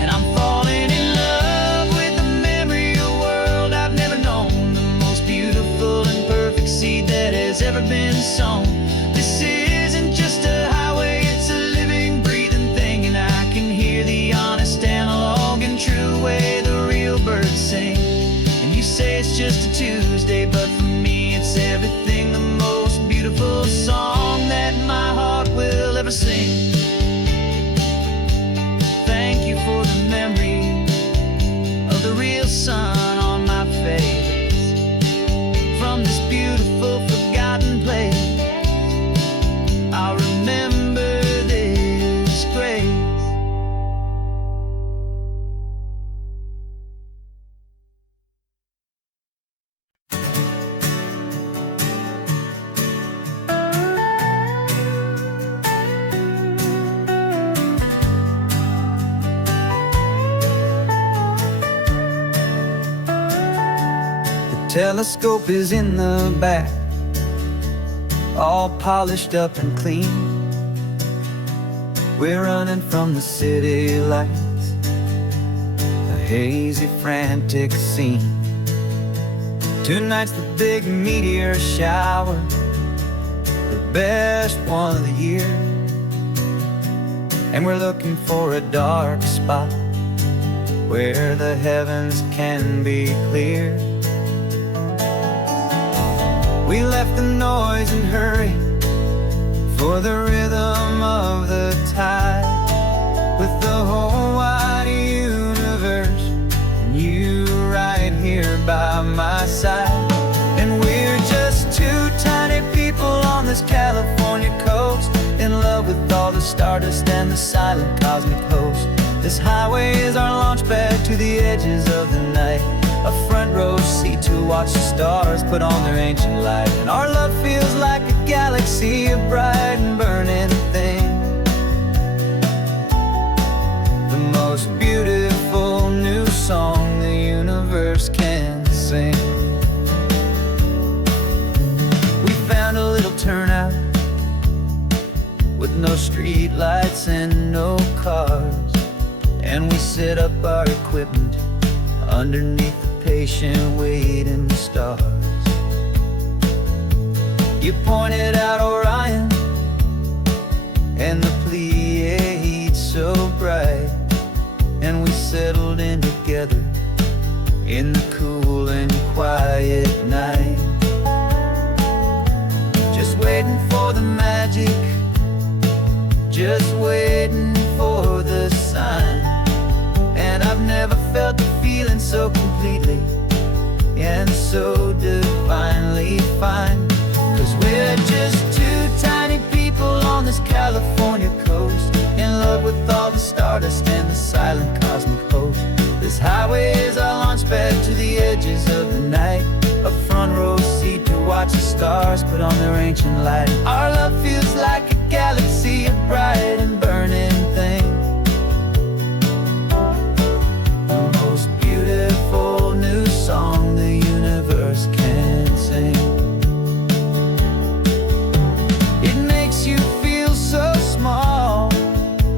And I'm falling in love with the memory of a world I've never known, the most beautiful and perfect seed that has ever been sown. This isn't just a highway, it's a living, breathing thing, and I can hear the honest analog and true way the real birds sing. And you say it's just a Tuesday, but for me it's everything, the most beautiful song that my heart will ever sing. Thank you for the memory of the real sun on my face, from this beautiful forgotten place. I'll remember this grace. The telescope is in the back, all polished up and clean. We're running from the city lights, a hazy, frantic scene. Tonight's the big meteor shower, the best one of the year. and we're looking for a dark spot where the heavens can be clear. We left the noise and hurry for the rhythm of the tide, with the whole wide universe and you right here by my side. And we're just two tiny people on this California coast, in love with all the stardust and the silent cosmic host. This highway is our launch pad to the edges of the night, a front row seat to watch the stars put on their ancient light. And our love feels like a galaxy, a bright and burning thing, the most beautiful new song the universe can sing. We found a little turnout with no street lights and no cars, and we set up our equipment underneath the patient waiting stars. You pointed out Orion and the Pleiades so bright, and we settled in together in the cool and quiet night, just waiting for the magic, just waiting for the sign. And I've never felt the feeling so completely and so divinely fine, 'cause we're just two tiny people on this California coast, in love with all the stardust and the silent cosmic host. This highway is our launch pad to the edges of the night, a front row seat to watch the stars put on their ancient light. Our love feels like a galaxy, a bright and burning thing, the most beautiful new song the universe can sing. It makes you feel so small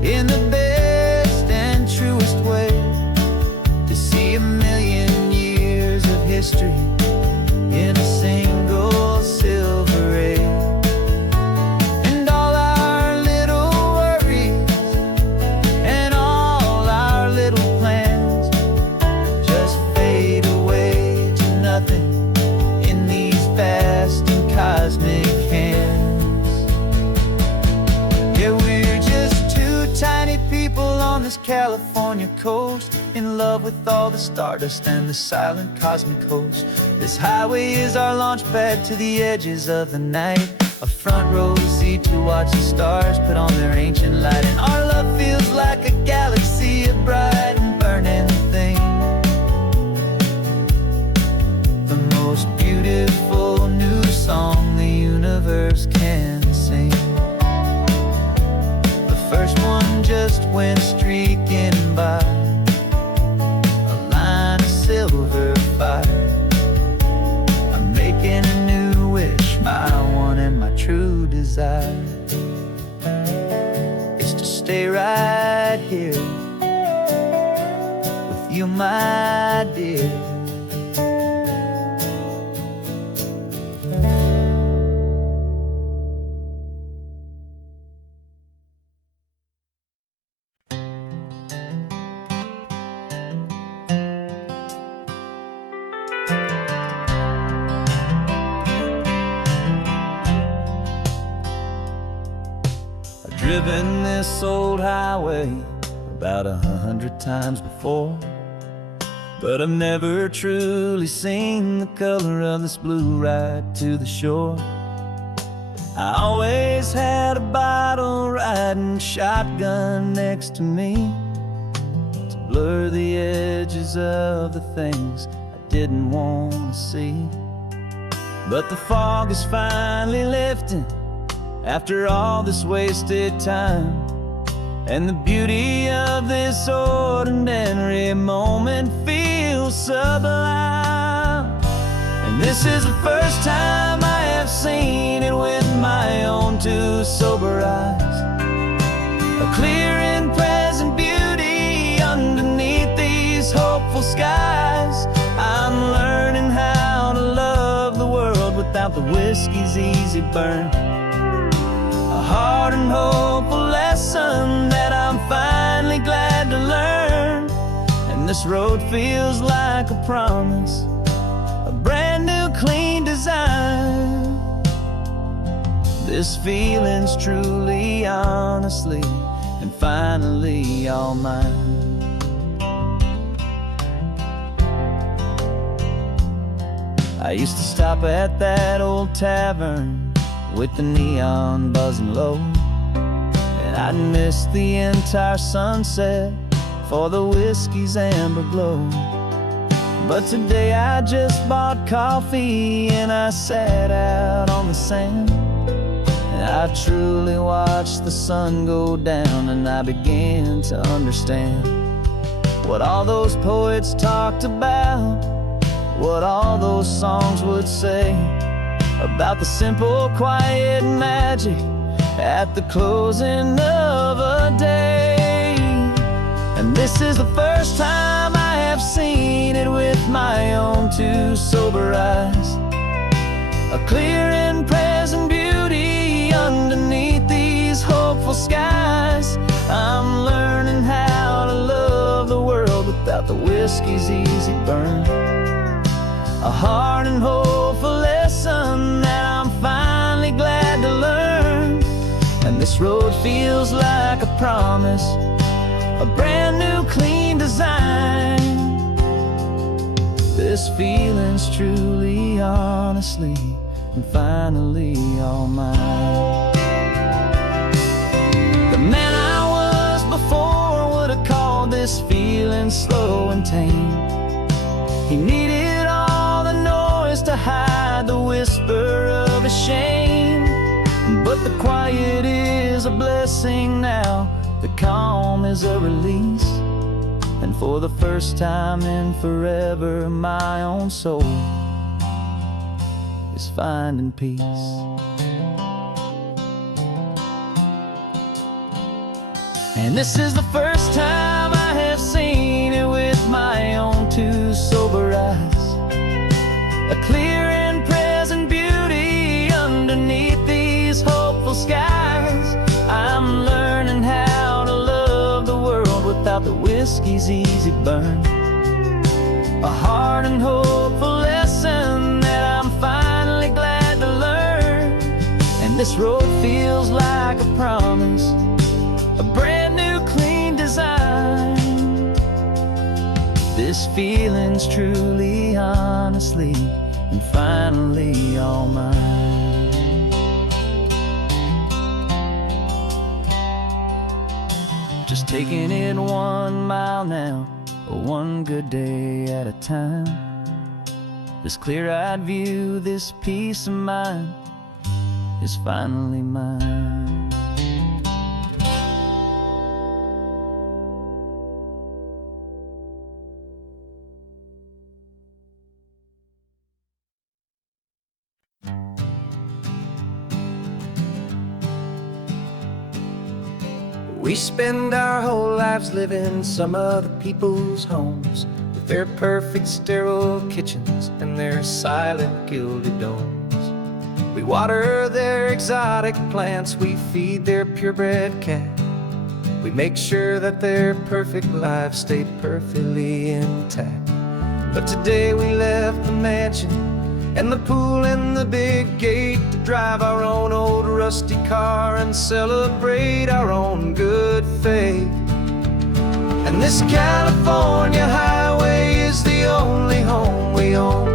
in the best and truest way, to see a million years of history in a single silver ray. And all our little worries and all our little plans just fade away to nothing in these vast and cosmic hands. Yeah, we're just two tiny people on this California coast, in love with all the stardust and the silent cosmic host. This highway is our launch pad to the edges of the night, a front row seat to watch the stars put on their ancient light. And our love feels like a galaxy, a bright and burning thing, the most beautiful new song the universe can sing. The first one just went streaking by, a line of silver fire. I'm making a new wish, my one and my true desire is to stay right here with you, my dear. Driven this old highway about 100 times before, but I've never truly seen the color of this blue right to the shore. I always had a bottle riding shotgun next to me to blur the edges of the things I didn't want to see. But the fog is finally lifting after all this wasted time, and the beauty of this ordinary moment feels sublime. And this is the first time I have seen it with my own two sober eyes, a clear and present beauty underneath these hopeful skies. I'm learning how to love the world without the whiskey's easy burn, a hard and hopeful lesson that I'll This road feels like a promise, a brand new clean design. This feeling's truly, honestly, and finally all mine. I used to stop at that old tavern with the neon buzzing low, and I'd miss the entire sunset for the whiskey's amber glow. But today I just bought coffee and I sat out on the sand, and I truly watched the sun go down, and I began to understand what all those poets talked about, what all those songs would say about the simple, quiet magic at the closing of a day. And this is the first time I have seen it with my own two sober eyes, a clear and present beauty underneath these hopeful skies. I'm learning how to love the world without the whiskey's easy burn, a hard and hopeful lesson that I'm finally glad to learn. And this road feels like a promise, a brand new clean design. This feeling's truly, honestly, and finally all mine. The man I was before would have called this feeling slow and tame. He needed all the noise to hide the whisper of his shame. But the quiet is a blessing now, the calm is a release, and for the first time in forever my own soul is finding peace. And this is the first time I have seen it with my own two sober eyes, a clear and present beauty underneath these hopeful skies. I'm learning how to love the world without the whiskey's easy burn, a hard and hopeful lesson that I'm finally glad to learn. And this road feels like a promise, a brand new clean design. This feeling's truly, honestly, and finally all mine. Just taking it 1 mile now, one good day at a time. This clear-eyed view, this peace of mind is finally mine. We spend our whole lives living some other people's homes, with their perfect sterile kitchens and their silent gilded domes. We water their exotic plants, we feed their purebred cat. We make sure that their perfect lives stay perfectly intact. But today we left the mansion and the pool and the big gate to drive our own old rusty car and celebrate our own good faith. And this California highway is the only home we own,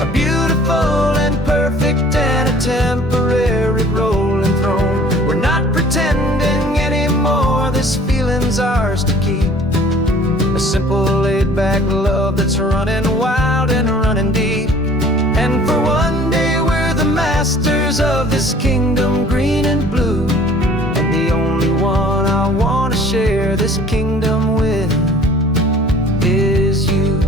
a beautiful and perfect and a temporary rolling throne. We're not pretending anymore, this feeling's ours to keep, a simple laid-back love that's running wild and running deep. And for one day we're the masters of this kingdom green and blue, and the only one I want to share this kingdom with is you.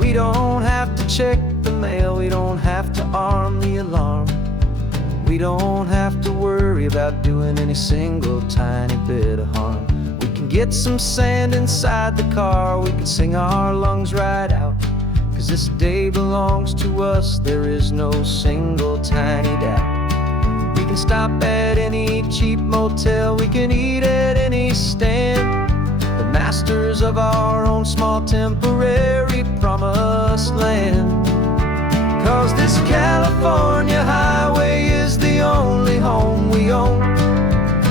We don't have to check the mail, we don't have to arm the alarm, we don't have to worry about doing any single tiny bit of harm. We can get some sand inside the car, we can sing our lungs right out, 'cause this day belongs to us, there is no single tiny doubt. We can stop at any cheap motel, we can eat at any we stand, the masters of our own small temporary promised land. 'Cause this California highway is the only home we own,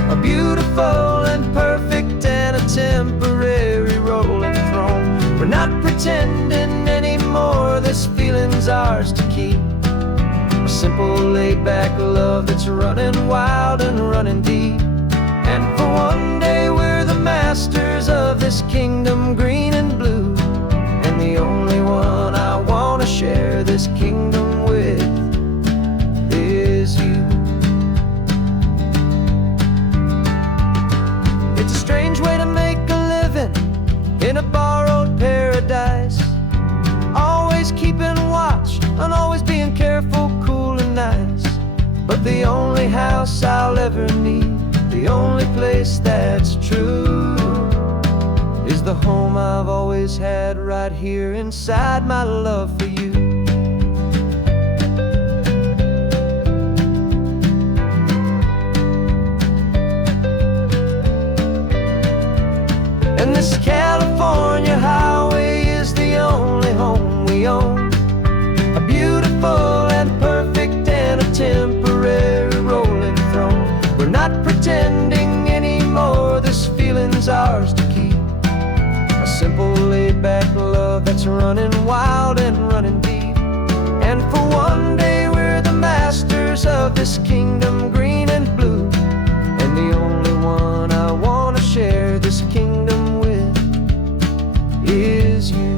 a beautiful and perfect and a temporary rolling throne. We're not pretending anymore, this feeling's ours to keep, a simple laid-back love that's running wild and running deep. And for one day we're the masters of this kingdom green and blue, and the only one I want to share this kingdom with is you. It's a strange way to make a living in a borrowed paradise, always keeping watch and always being careful, cool and nice. But the only house I'll ever need, the only place that's true, is the home I've always had right here inside my love for you. And this California highway is the only home we own, a beautiful and perfect and a temporary rolling throne. We're not pretending anymore, this feeling's ours to keep, a simple laid-back love that's running wild and running deep. And for one day we're the masters of this kingdom green and blue, and the only one I want to share this kingdom with is you.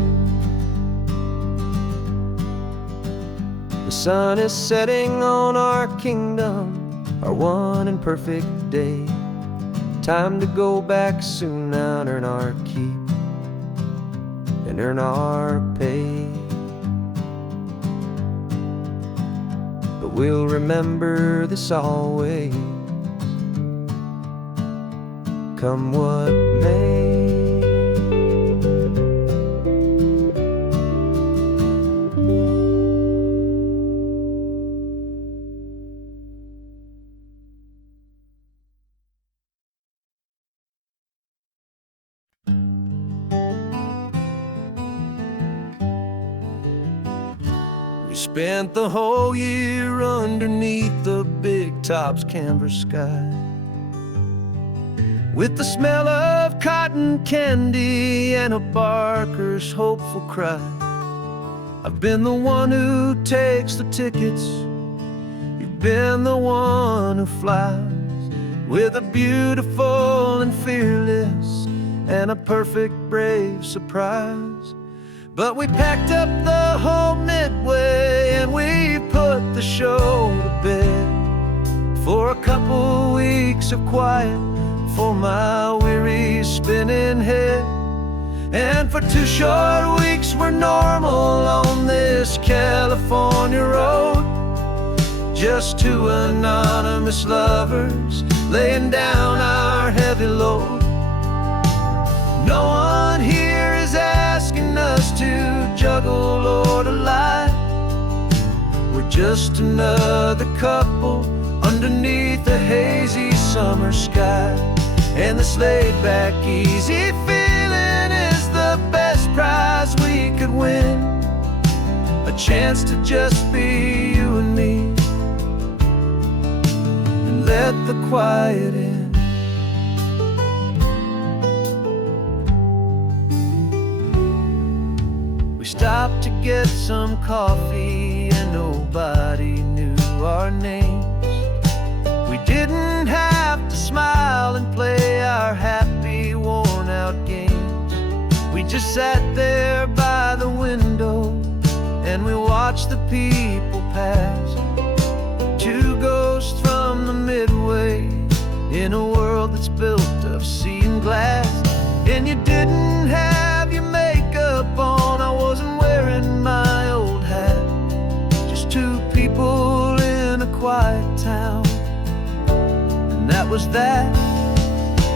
The sun is setting on our kingdom, our one and perfect day. Time to go back soon now and earn our keep and earn our pay. But we'll remember this always, come what may. We spent the whole year underneath the big top's canvas sky, with the smell of cotton candy and a barker's hopeful cry. I've been the one who takes the tickets, you've been the one who flies, with a beautiful and fearless and a perfect brave surprise. But we packed up the whole midway and we put the show to bed, for a couple weeks of quiet for my weary spinning head. And for 2 short weeks we're normal on this California road, just 2 anonymous lovers laying down our heavy load. No one here is asking us to juggle or to lie, we're just another couple underneath a hazy summer sky. And this laid-back, easy feeling is the best prize we could win, a chance to just be you and me, and let the quiet in. We stopped to get some coffee and nobody knew our names. We didn't have to smile and play our happy, worn-out games. We just sat there by the window and we watched the people pass, 2 ghosts from the midway in a world that's built of sea and glass. And you didn't have your makeup on, I wasn't wearing my old hat, just 2 people in a quiet town, and that was that.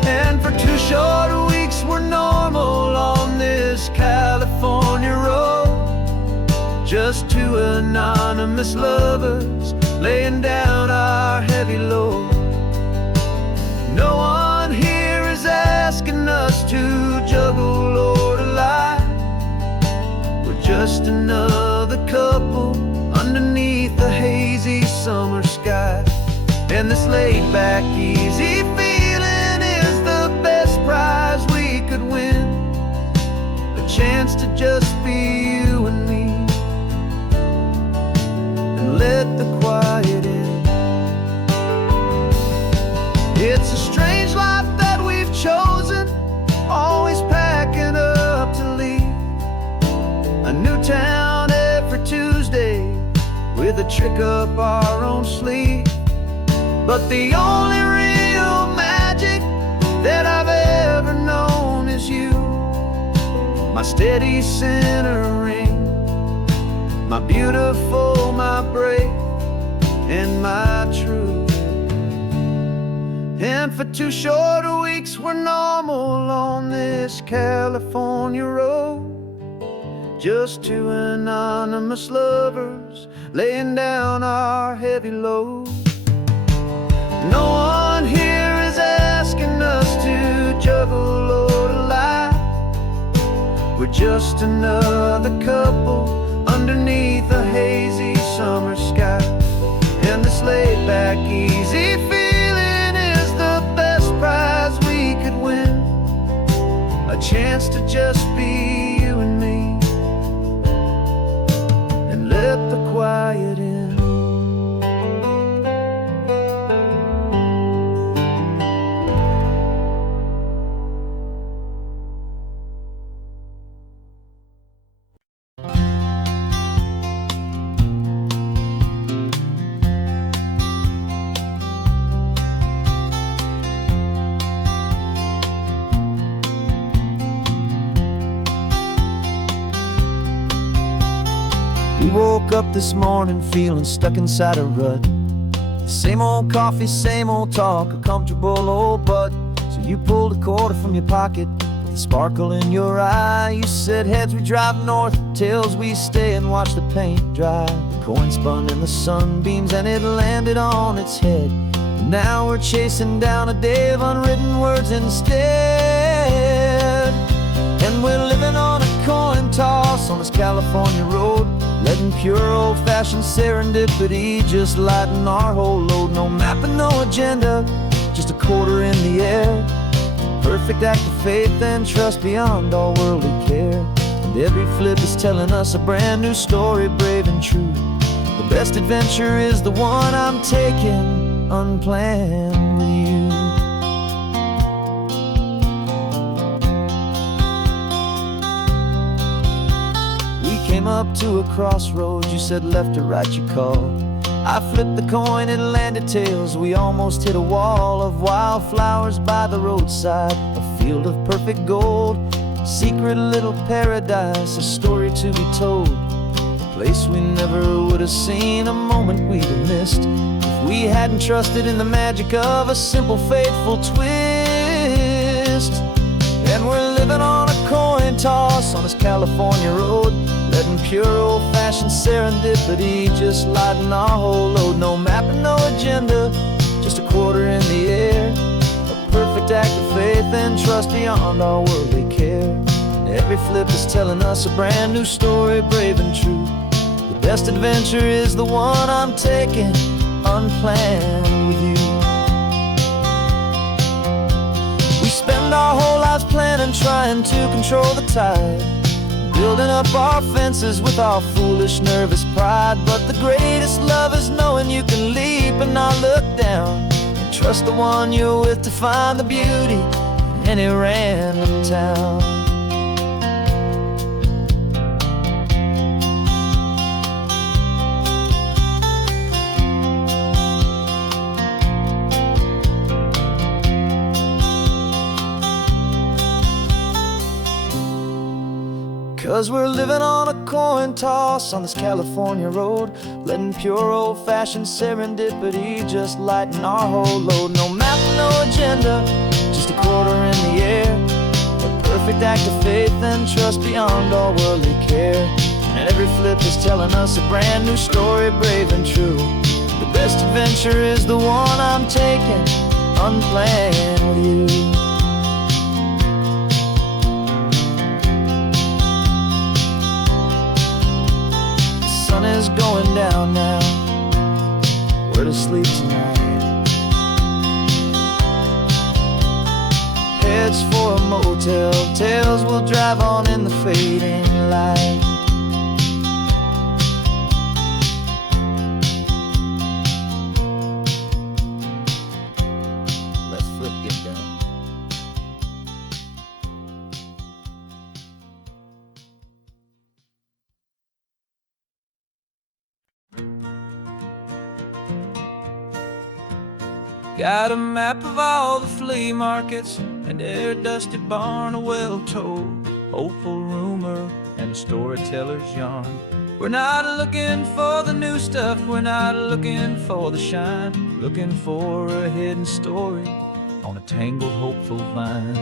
And for 2 short weeks we're normal on this California road, just 2 anonymous lovers laying down our heavy load. No one here is just another couple underneath the hazy summer sky. And this laid-back, easy feeling is the best prize we could win. A chance to just be you and me, and let the quiet in. It's a strange life that we've chosen, always packing up to leave. A new town every Tuesday, with a trick up our own sleeve. But the only real magic that I've ever known is you, my steady centering, my beautiful, my brave, and my true. And for 2 short weeks we're normal on this California road, just 2 anonymous lovers laying down our heavy load. No one here is asking us to juggle or to lie. We're just another couple underneath a hazy summer sky. And this laid-back, easy feeling is the best prize we could win. A chance to just be you and me, and let the quiet in. We woke up this morning feeling stuck inside a rut. Same old coffee, same old talk, a comfortable old butt. So you pulled a quarter from your pocket with a sparkle in your eye. You said heads we drive north, tails we stay and watch the paint dry. The coin spun in the sunbeams and it landed on its head. And now we're chasing down a day of unwritten words instead. And we're living on a coin toss on this California road, letting pure old-fashioned serendipity just lighten our whole load. No map and no agenda, just a quarter in the air. Perfect act of faith and trust beyond all worldly care. And every flip is telling us a brand new story, brave and true. The best adventure is the one I'm taking unplanned with you. Came up to a crossroads, you said left or right you called. I flipped the coin, it landed tails. We almost hit a wall of wildflowers by the roadside, a field of perfect gold, secret little paradise, a story to be told. A place we never would have seen, a moment we'd have missed if we hadn't trusted in the magic of a simple, faithful twist. And we're living on a coin toss on this California road, letting pure old-fashioned serendipity just lighten our whole load. No map and no agenda, just a quarter in the air. A perfect act of faith and trust beyond all worldly care. And every flip is telling us a brand new story, brave and true. The best adventure is the one I'm taking unplanned with you. We spend our whole lives planning, trying to control the tide, building up our fences with our foolish, nervous pride. But the greatest love is knowing you can leap and not look down, and trust the one you're with to find the beauty in any random town. 'Cause we're living on a coin toss on this California road, letting pure old-fashioned serendipity just lighten our whole load. No map, no agenda, just a quarter in the air. A perfect act of faith and trust beyond all worldly care. And every flip is telling us a brand new story, brave and true. The best adventure is the one I'm taking unplanned with you. is going down now. Where to sleep tonight? Heads for a motel, tails will drive on in the fading light. Let Flip get done. Got a map of all the flea markets, and their dusty barn, a well-told hopeful rumor, and a storyteller's yarn. We're not looking for the new stuff, we're not looking for the shine, looking for a hidden story on a tangled hopeful vine.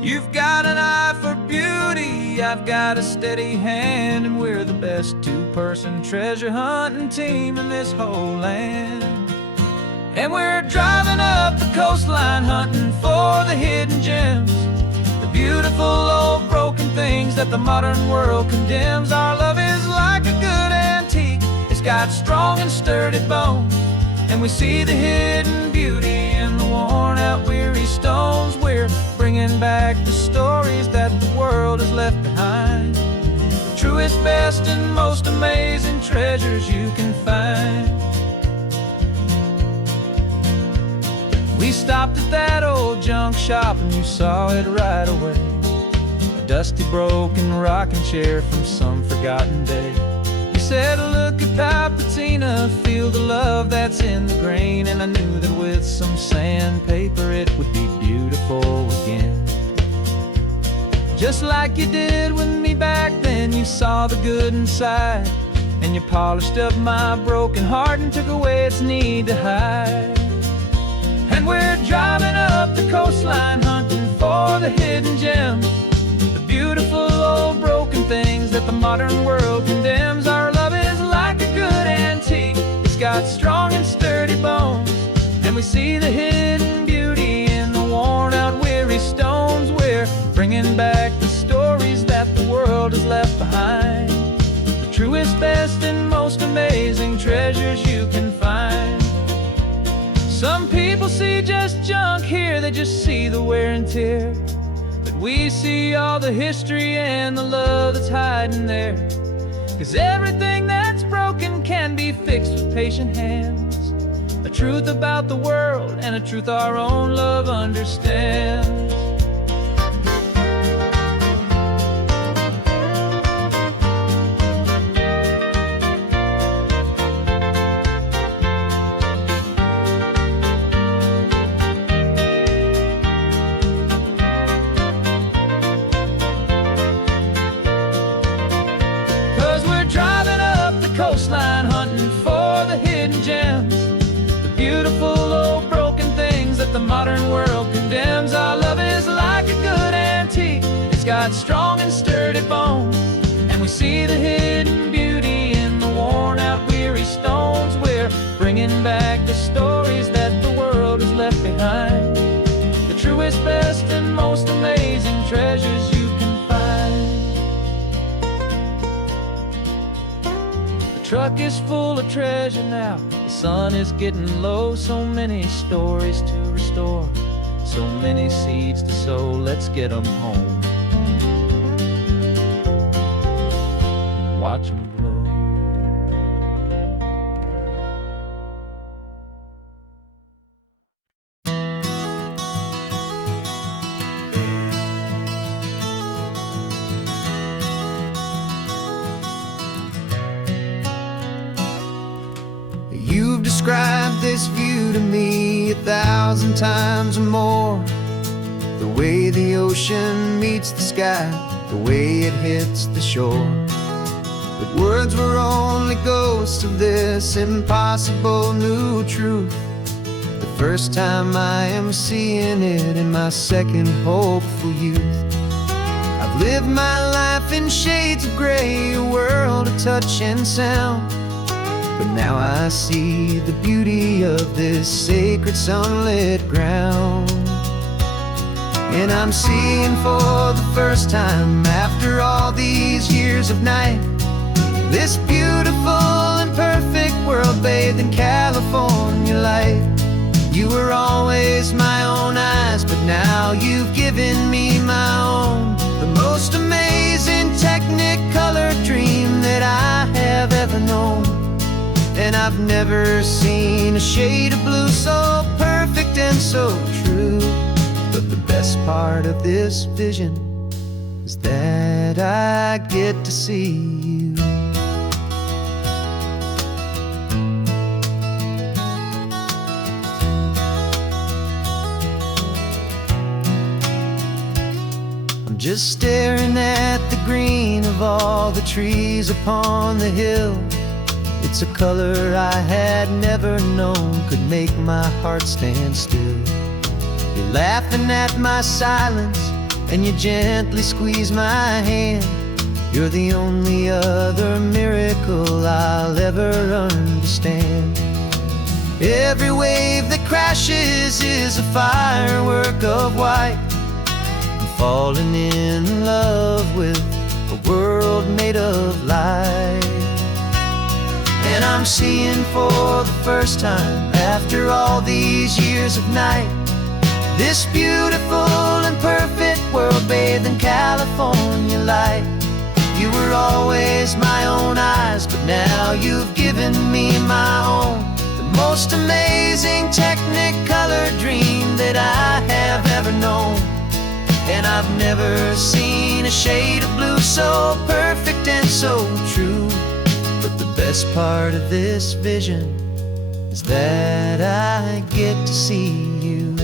You've got an eye for beauty, I've got a steady hand, and we're the best two-person treasure hunting team in this whole land. And we're driving up the coastline hunting for the hidden gems, the beautiful old broken things that the modern world condemns. Our love is like a good antique, it's got strong and sturdy bones, and we see the hidden beauty in the worn out weary stones. We're bringing back the stories that the world has left behind, the truest, best, and most amazing treasures you can find. We stopped at that old junk shop and you saw it right away, a dusty broken rocking chair from some forgotten day. You said, look at Papatina, feel the love that's in the grain, and I knew that with some sandpaper it would be beautiful again. Just like you did with me back then, you saw the good inside, and you polished up my broken heart and took away its need to hide. And we're driving up the coastline hunting for the hidden gems, the beautiful old broken things that the modern world condemns. Our love is like a good antique, it's got strong and sturdy bones, and we see the hidden beauty in the worn out weary stones. We're bringing back the stories that the world has left behind, the truest, best, and most amazing treasures you can find. Some people see just junk here, they just see the wear and tear, but we see all the history and the love that's hiding there. 'Cause everything that's broken can be fixed with patient hands, a truth about the world and a truth our own love understands. 'Cause we're driving up the coastline hunting for the hidden gems, the beautiful old broken things that the modern world condemns. Our love is like a good antique, it's got strong and sturdy bones, and we see the hidden beauty in the worn out weary stones. We're bringing back the stories that the world has left behind, the truest, best, and most amazing treasures you can find. The truck is full of treasure now, the sun is getting low. So many stories to restore, so many seeds to sow. Let's get them home, watch them blow. You've described this view to me 1,000 times or more, the way the ocean meets the sky, the way it hits the shore. But words were only ghosts of this impossible new truth, the first time I am seeing it in my second hopeful youth. I've lived my life in shades of gray, a world of touch and sound, but now I see the beauty of this sacred sunlit ground. And I'm seeing for the first time, after all these years of night, This beautiful and perfect world bathed in California light. You were always my own eyes, but now you've given me my own. The most amazing technicolor dream that I have ever known. And I've never seen a shade of blue so perfect and so true. But the best part of this vision is that I get to see you. I'm just staring at the green of all the trees upon the hill. It's a color I had never known could make my heart stand still. You're laughing at my silence, and you gently squeeze my hand. You're the only other miracle I'll ever understand. Every wave that crashes is a firework of white. I'm falling in love with a world made of light. And I'm seeing for the first time, after all these years of night, this beautiful and perfect world bathed in California light. You were always my own eyes, but now you've given me my own. The most amazing technicolor dream that I have ever known. And I've never seen a shade of blue so perfect and so true. But the best part of this vision is that I get to see you.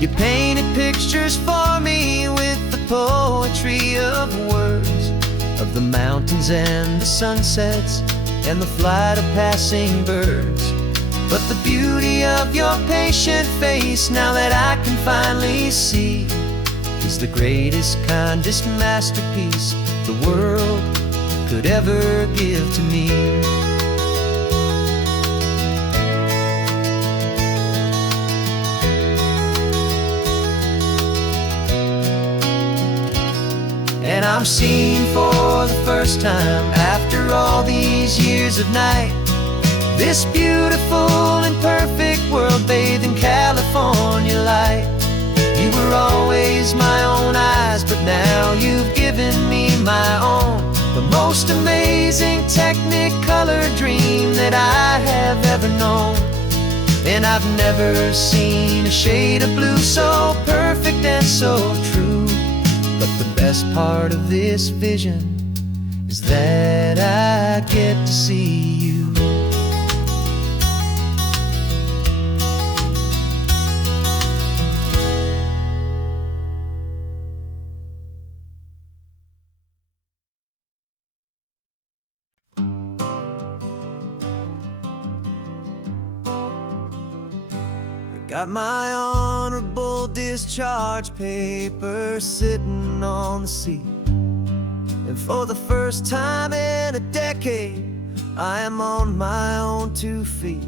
You painted pictures for me with the poetry of words, of the mountains and the sunsets and the flight of passing birds. But the beauty of your patient face, now that I can finally see, is the greatest, kindest masterpiece the world could ever give to me. And I'm seeing for the first time, after all these years of night, this beautiful and perfect world bathed in California light. You were always my own eyes, but now you've given me my own. The most amazing technicolor dream that I have ever known. And I've never seen a shade of blue so perfect and so true. But the best part of this vision is that I get to see you. Got my honorable discharge paper sitting on the seat. And for the first time in a decade, I am on my own 2 feet.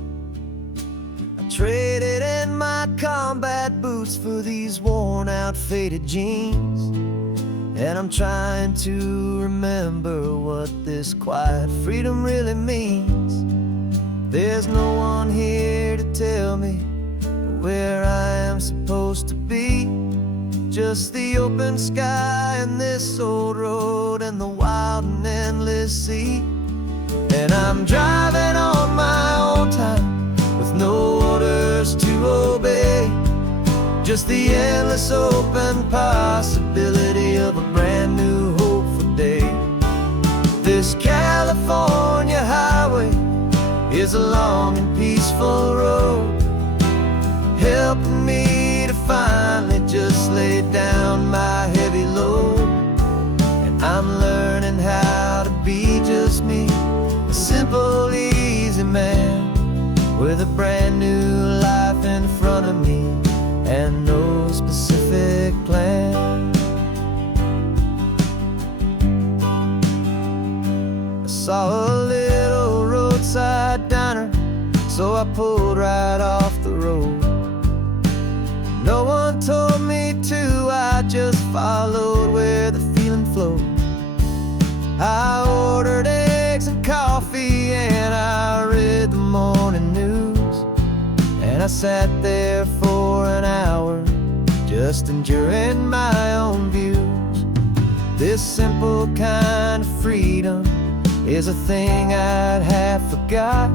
I traded in my combat boots for these worn out faded jeans. And I'm trying to remember what this quiet freedom really means. There's no one here to tell me where I am supposed to be. Just the open sky and this old road and the wild and endless sea. And I'm driving on my own time with no orders to obey. Just the endless open possibility of a brand new hopeful day. This California highway is a long and peaceful road, helping me to finally just lay down my heavy load. And I'm learning how to be just me, a simple, easy man with a brand new life in front of me and no specific plan. I saw a little roadside diner, so I pulled right off the road. No one told me to, I I just followed where the feeling flowed. I ordered eggs and coffee and I read the morning news. And I sat there for an hour, just enjoying my own views. This simple kind of freedom is a thing I'd have forgot.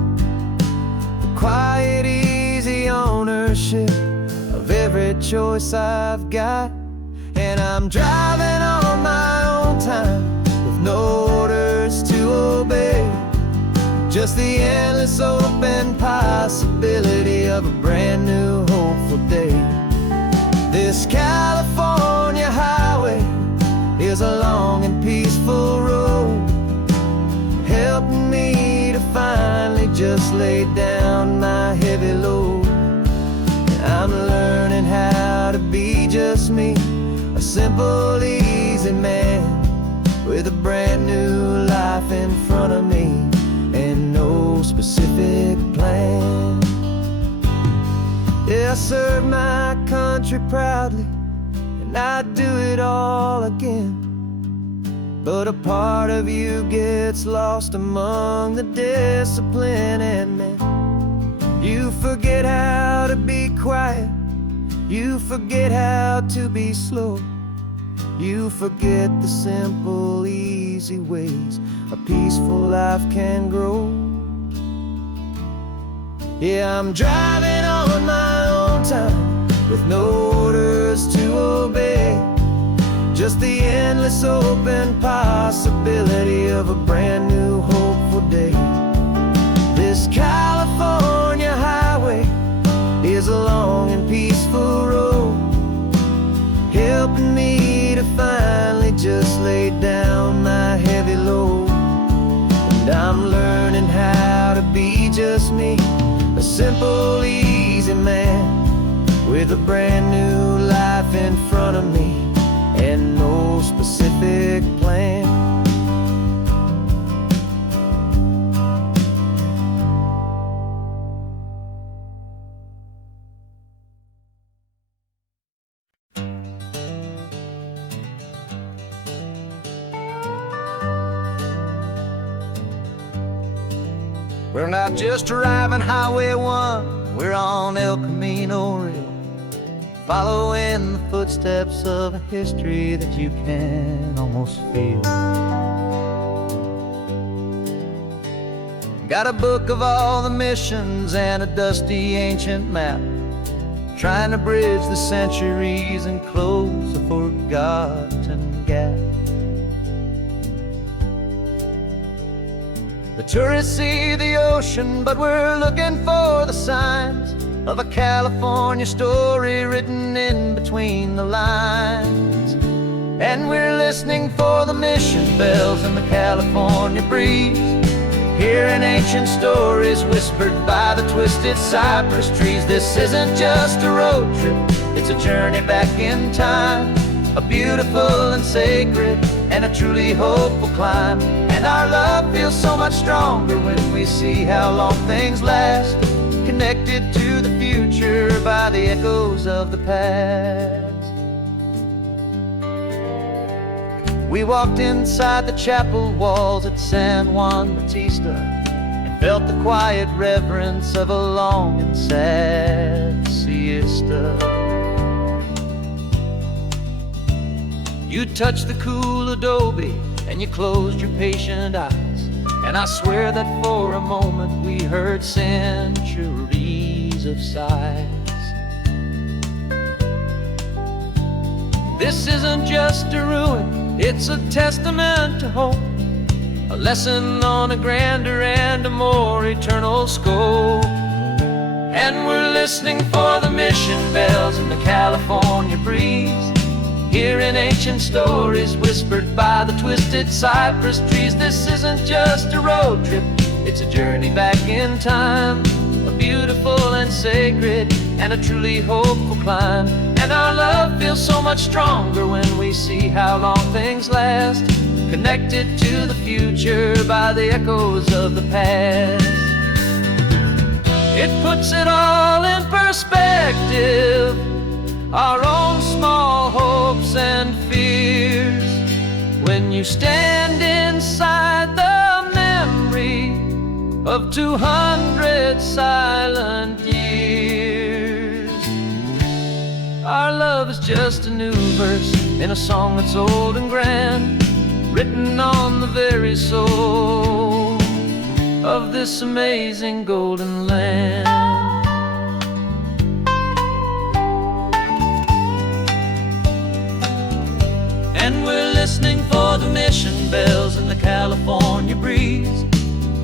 The quiet, easy ownership of every choice I've got. And I'm driving on my own time with no orders to obey, just the endless open possibility of a brand new hopeful day. This California highway is a long and peaceful road, helping me to finally just lay down my heavy load. I'm learning how to be just me, a simple, easy man with a brand new life in front of me and no specific plan. Yeah, I serve my country proudly and I'd do it all again. But a part of you gets lost among the discipline and men. You forget how to be quiet, you forget how to be slow, you forget the simple, easy ways a peaceful life can grow. Yeah, I'm driving on my own time with no orders to obey, just the endless open possibility of a brand new hopeful day. This California highway is a long and peaceful road, helping me to finally just lay down my heavy load. And I'm learning how to be just me, a simple, easy man with a brand new life in front of me and no specific plan. We're not just driving Highway 1, we're on El Camino Real, following the footsteps of a history that you can almost feel. Got a book of all the missions and a dusty ancient map, trying to bridge the centuries and close a forgotten gap. The tourists see the ocean, but we're looking for the signs of a California story written in between the lines. And we're listening for the mission bells in the California breeze, hearing ancient stories whispered by the twisted cypress trees. This isn't just a road trip, it's a journey back in time, a beautiful and sacred and a truly hopeful climb. And our love feels so much stronger when we see how long things last, connected to the future by the echoes of the past. We walked inside the chapel walls at San Juan Bautista and felt the quiet reverence of a long and sad siesta. You touched the cool adobe and you closed your patient eyes, and I swear that for a moment we heard centuries of sighs. This isn't just a ruin, it's a testament to hope, a lesson on a grander and a more eternal scope. And we're listening for the mission bells in the California breeze, hearing ancient stories whispered by the twisted cypress trees. This isn't just a road trip, it's a journey back in time, a beautiful and sacred and a truly hopeful climb. And our love feels so much stronger when we see how long things last, connected to the future by the echoes of the past. It puts it all in perspective, our own small hopes and fears. When you stand inside the memory of 200 silent years, our love is just a new verse in a song that's old and grand, written on the very soul of this amazing golden land. And we're listening for the mission bells in the California breeze,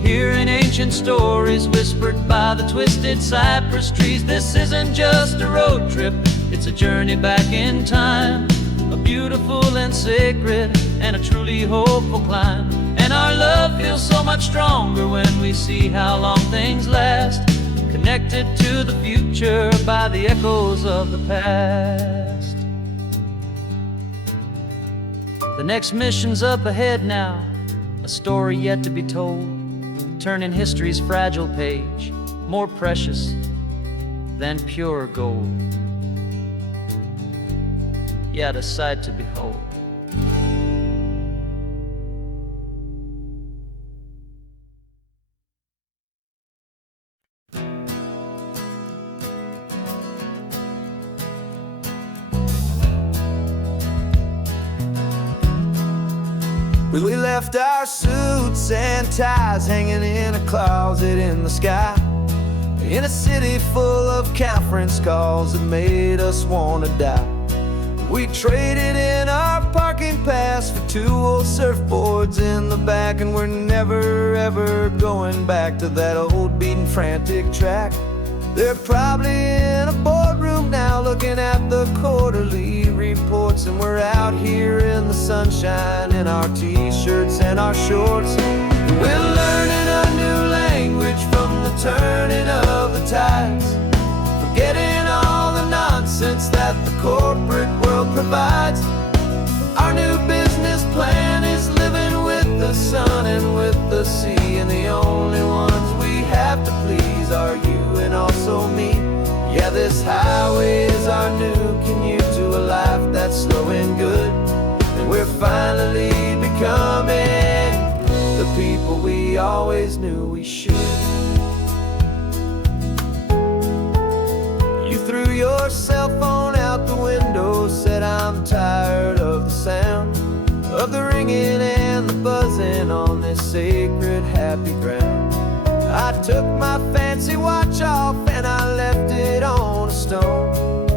hearing ancient stories whispered by the twisted cypress trees. This isn't just a road trip, it's a journey back in time, a beautiful and sacred and a truly hopeful climb. And our love feels so much stronger when we see how long things last, connected to the future by the echoes of the past. The next mission's up ahead now, a story yet to be told, turning history's fragile page more precious than pure gold. Yet a sight to behold. We left our suits and ties hanging in a closet in the sky, in a city full of conference calls that made us want to die. We traded in our parking pass for 2 old surfboards in the back, and we're never ever going back to that old beaten frantic track. They're probably in a boardroom now looking at the quarterly reports, and we're out here in the sunshine in our t-shirts and our shorts. We're learning a new language from the turning of the tides, forgetting all the nonsense that the corporate world provides. Our new business plan is living with the sun and with the sea, and the only ones we have to please are you and also me. Yeah, this highway is our new commute to a life that's slow and good, and we're finally becoming the people we always knew we should. You threw your cell phone out the window, said I'm tired of the sound of the ringing and the buzzing on this sacred happy ground. I took my fancy watch off and I left it on a stone.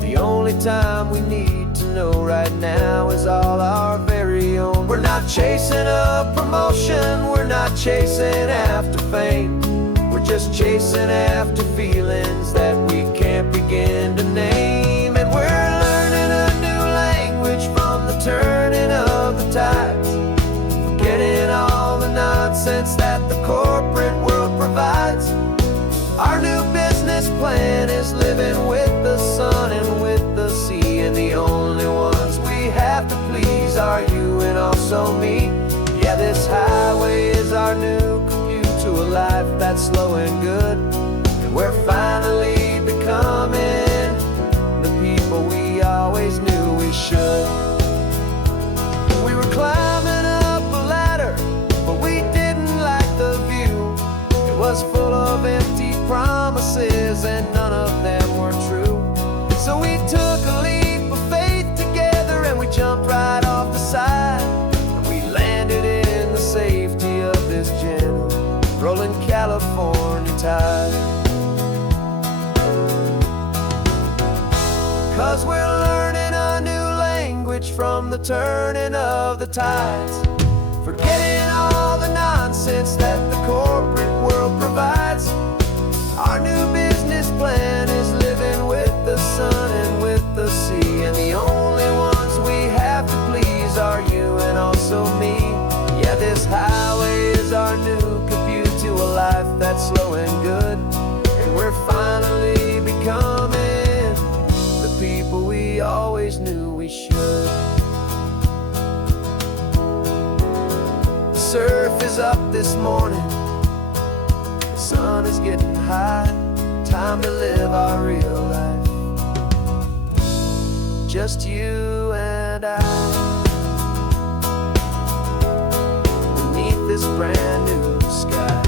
The only time we need to know right now is all our very own. We're not chasing a promotion, we're not chasing after fame, we're just chasing after feelings that we can't begin to name. And we're learning a new language from the turning of the tides, forgetting all the nonsense that the corporate world provides. Our new business plan is living with the sun and with the sea, and the only ones we have to please are you and also me. Yeah, this highway is our new commute to a life that's slow and good, and we're finally becoming the people we always knew we should. We were climbing up a ladder, but we didn't like the view. It was full of empty promises and none of them were true. So we took a leap of faith together and we jumped right off the side, and we landed in the safety of this gentle rolling California tide. 'Cause we're learning a new language from the turning of the tides, forgetting all the nonsense that the corporate world provides. Our new business plan is living with the sun and with the sea, and the only ones we have to please are you and also me. Yeah, this highway is our new commute to a life that's slow and good, and we're finally becoming the people we always knew we should. The surf is up this morning, the sun is getting high, time to live our real life. just you and I, beneath this brand new sky.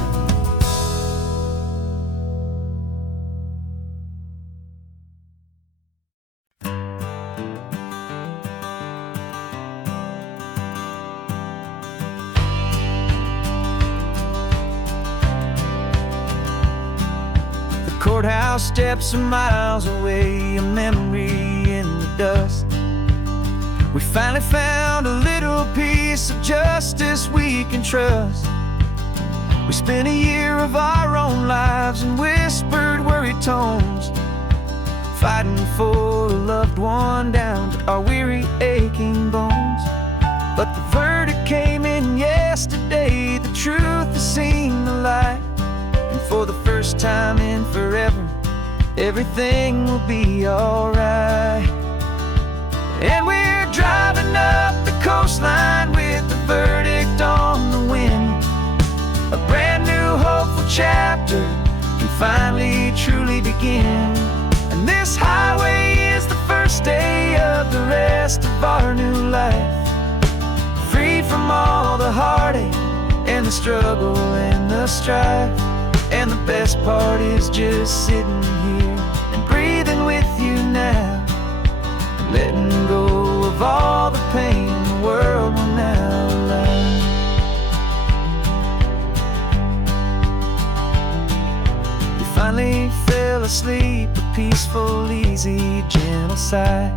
Courthouse steps are miles away, a memory in the dust. We finally found a little piece of justice we can trust. We spent a year of our own lives in whispered, worried tones, fighting for a loved one down to our weary, aching bones. But the verdict came in yesterday, the truth has seen the light. And for the first time in forever, everything will be alright. And we're driving up the coastline with the verdict on the wind. A brand new hopeful chapter can finally truly begin. And this highway is the first day of the rest of our new life, freed from all the heartache and the struggle and the strife. And the best part is just sitting here and breathing with you now, letting go of all the pain the world will now allow. We finally fell asleep, a peaceful, easy, gentle sigh.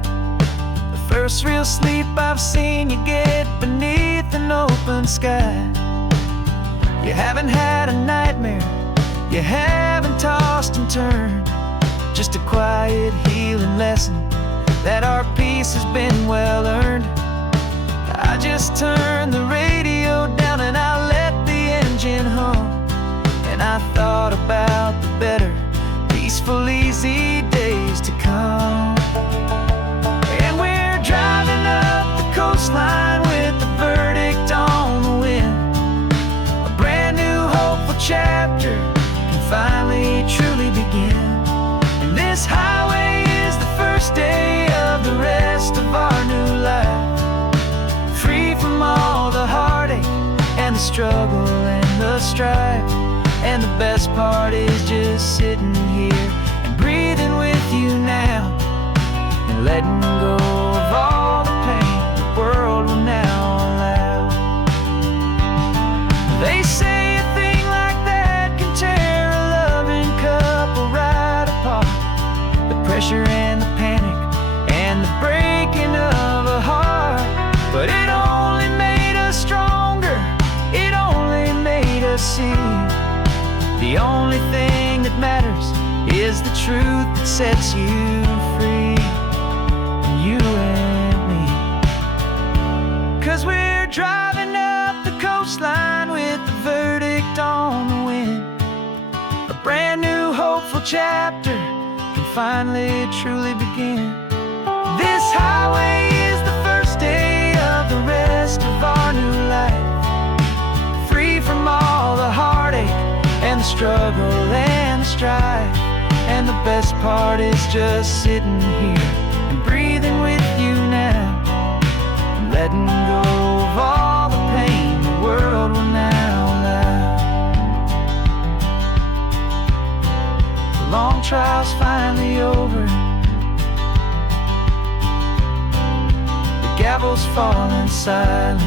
The first real sleep I've seen you get beneath an open sky. You haven't had a nightmare, you haven't tossed and turned, just a quiet healing lesson that our peace has been well earned. I just turned the radio down and I let the engine hum, and I thought about the better, peaceful, easy days to come. And we're driving up the coastline with the verdict on the wind. A brand new hopeful chapter finally truly begin. And this highway is the first day of the rest of our new life, free from all the heartache and the struggle and the strife. And the best part is just sitting here and breathing with you now, and letting go of all the pain the world will now allow. They say a thing like that can tear a loving couple right apart. The pressure and the panic and the breaking of a heart. But it only made us stronger, it only made us see the only thing that matters is the truth that sets you free, you and me. 'Cause we're driving up the coastline with the verdict on the wind. A brand new hopeful chapter can finally truly begin. This highway is the first day of the rest of our new life, free from all the heartache and the struggle and the strife. And the best part is just sitting here and breathing with you now, and letting go of all the pain the world will now allow. The long trial's finally over, the gavel's falling silent.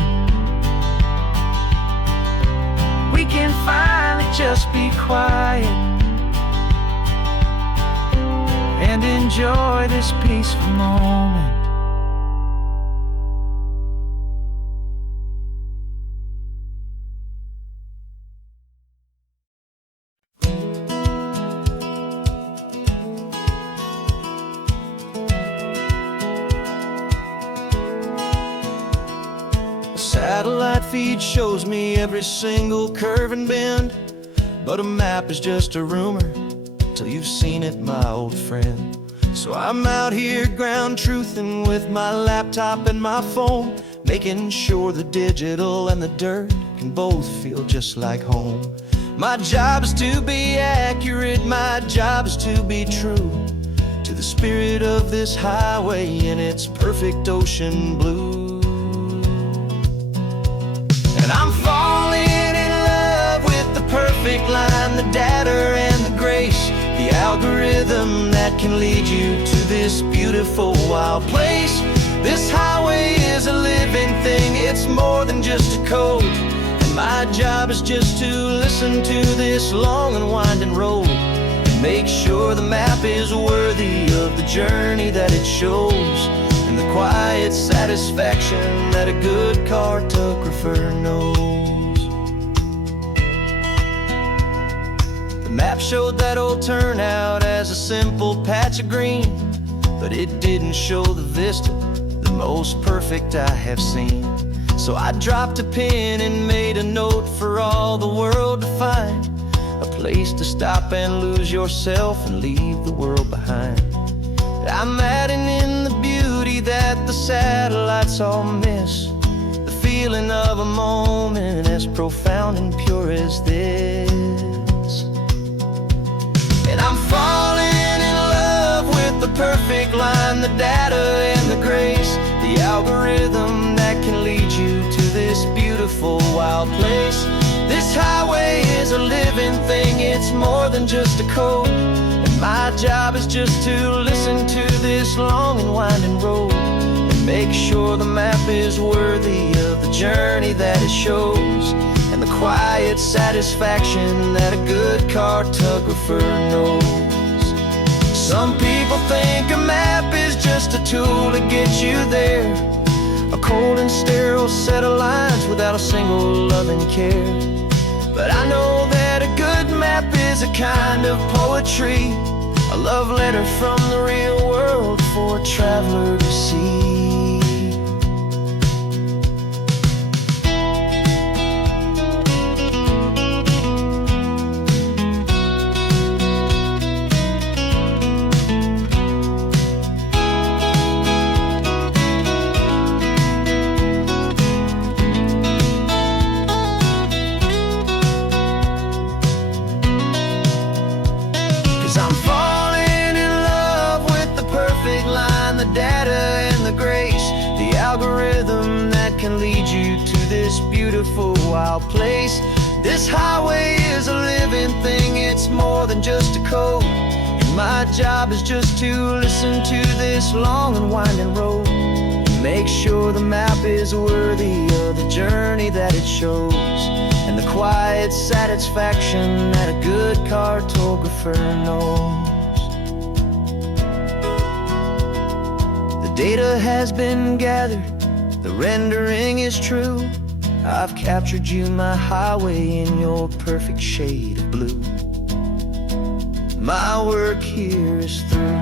We can finally just be quiet and enjoy this peaceful moment. A satellite feed shows me every single curve and bend, but a map is just a rumor till you've seen it, my old friend. So I'm out here ground truthing with my laptop and my phone, making sure the digital and the dirt can both feel just like home. My job is to be accurate, my job is to be true, to the spirit of this highway in its perfect ocean blue. And I'm falling in love with the perfect line, the data and the grace, the algorithm that can lead you to this beautiful wild place. This highway is a living thing, it's more than just a code. And my job is just to listen to this long and winding road and make sure the map is worthy of the journey that it shows, and the quiet satisfaction that a good cartographer knows. The map showed that old turnout as a simple patch of green, but it didn't show the vista, the most perfect I have seen. So I dropped a pin and made a note for all the world to find, a place to stop and lose yourself and leave the world behind. I'm adding in the beauty that the satellites all miss, the feeling of a moment as profound and pure as this. And I'm falling in love with the perfect line, the data and the grace, the algorithm that can lead you to this beautiful wild place. This highway is a living thing, it's more than just a code. And my job is just to listen to this long and winding road and make sure the map is worthy of the journey that it shows, and the quiet satisfaction that a good cartographer knows. Some people think a map is just a tool to get you there, a cold and sterile set of lines without a single loving care. But I know that a good map is a kind of poetry, a love letter from the real world for a traveler to see. 'Cause I'm falling in love with the perfect line, the data and the grace, the algorithm that can lead you to this beautiful wild place. This highway is a living thing, it's more than just a code. And my job is just to listen to this long and winding road and make sure the map is worthy of the journey that it shows, and the quiet satisfaction that a good cartographer knows. The data has been gathered, the rendering is true. I've captured you, my highway, in your perfect shade of blue. My work here is through.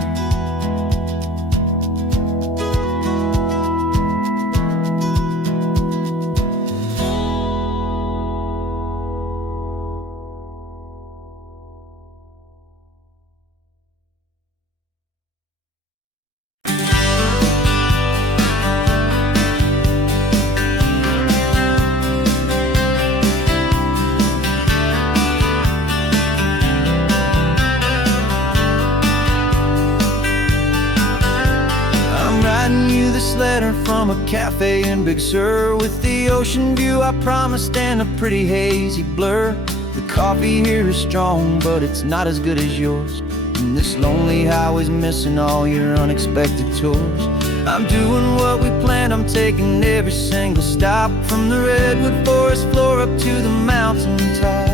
This letter from a cafe in Big Sur, with the ocean view I promised and a pretty hazy blur. The coffee here is strong, but it's not as good as yours, and this lonely highway's missing all your unexpected tours. I'm doing what we planned, I'm taking every single stop, from the redwood forest floor up to the mountain top.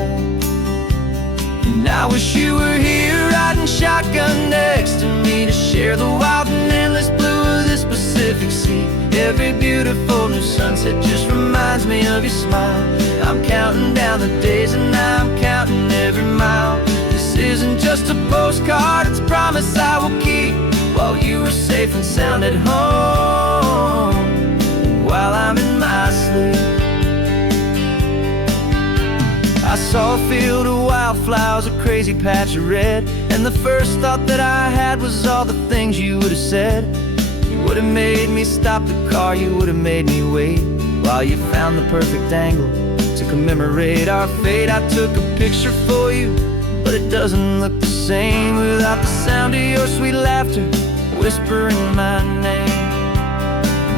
And I wish you were here riding shotgun next to me to share the wild and endless blue of this Pacific Sea. Every beautiful new sunset just reminds me of your smile. I'm counting down the days and I'm counting every mile. This isn't just a postcard, it's a promise I will keep, while you are safe and sound at home, and while I'm in my sleep. I saw a field of wildflowers, a crazy patch of red, and the first thought that I had was all the things you would have said. You would have made me stop the car, you would have made me wait, while you found the perfect angle to commemorate our fate. I took a picture for you, but it doesn't look the same without the sound of your sweet laughter whispering my name.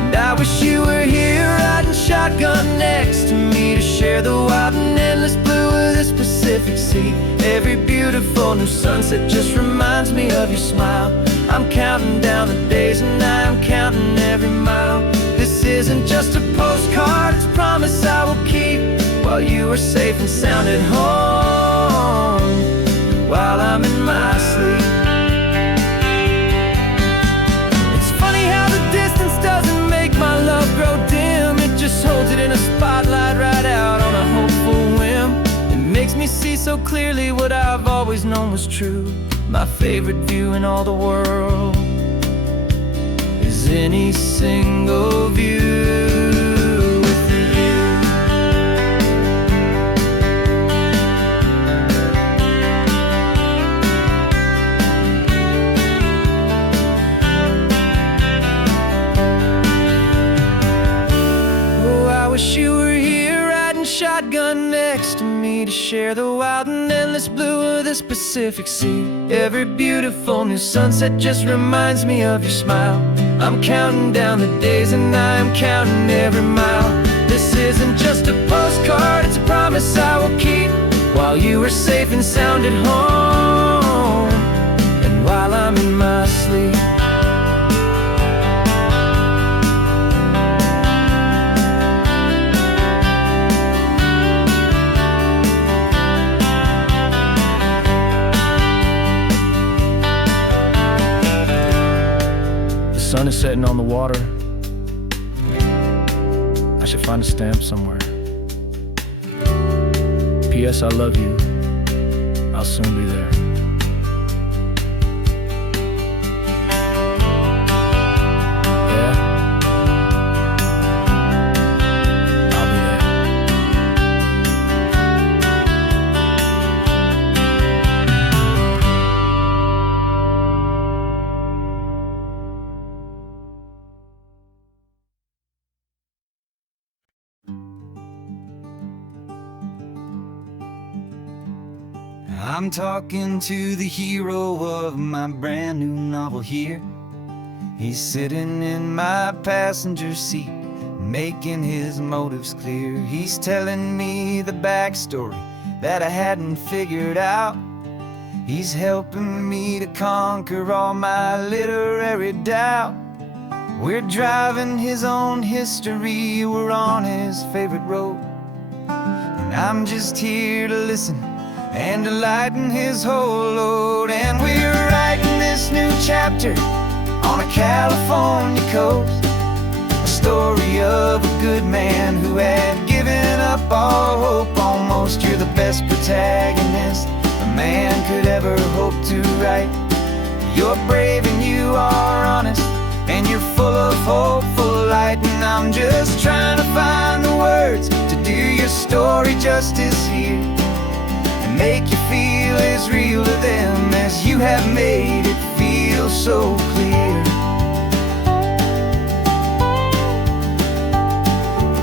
And I wish you were here riding shotgun next to me to share the wild and endless blue of this Pacific Sea. Every beautiful new sunset just reminds me of your smile. I'm counting down the days and I'm counting every mile. This isn't just a postcard, it's a promise I will keep, while you are safe and sound at home, while I'm in my sleep. It's funny how the distance doesn't make my love grow dim. It just holds it in a spotlight right out on a hopeful whim. It makes me see so clearly what I've always known was true. My favorite view in all the world is any single view. I wish you were here riding shotgun next to me to share the wild and endless blue of this Pacific Sea. Every beautiful new sunset just reminds me of your smile. I'm counting down the days and I'm counting every mile. This isn't just a postcard, it's a promise I will keep, while you are safe and sound at home, and while I'm in my sleep. The sun is setting on the water. I should find a stamp somewhere. P.S. I love you. I'll soon be there. Yeah? I'll be there. I'm talking to the hero of my brand new novel here. He's sitting in my passenger seat, making his motives clear. He's telling me the backstory that I hadn't figured out. He's helping me to conquer all my literary doubt. We're driving his own history, we're on his favorite road, and I'm just here to listen and to lighten his whole load. And we're writing this new chapter on a California coast, a story of a good man who had given up all hope almost. You're the best protagonist a man could ever hope to write. You're brave and you are honest, and you're full of hopeful light. And I'm just trying to find the words to do your story justice here, make you feel as real to them as you have made it feel so clear.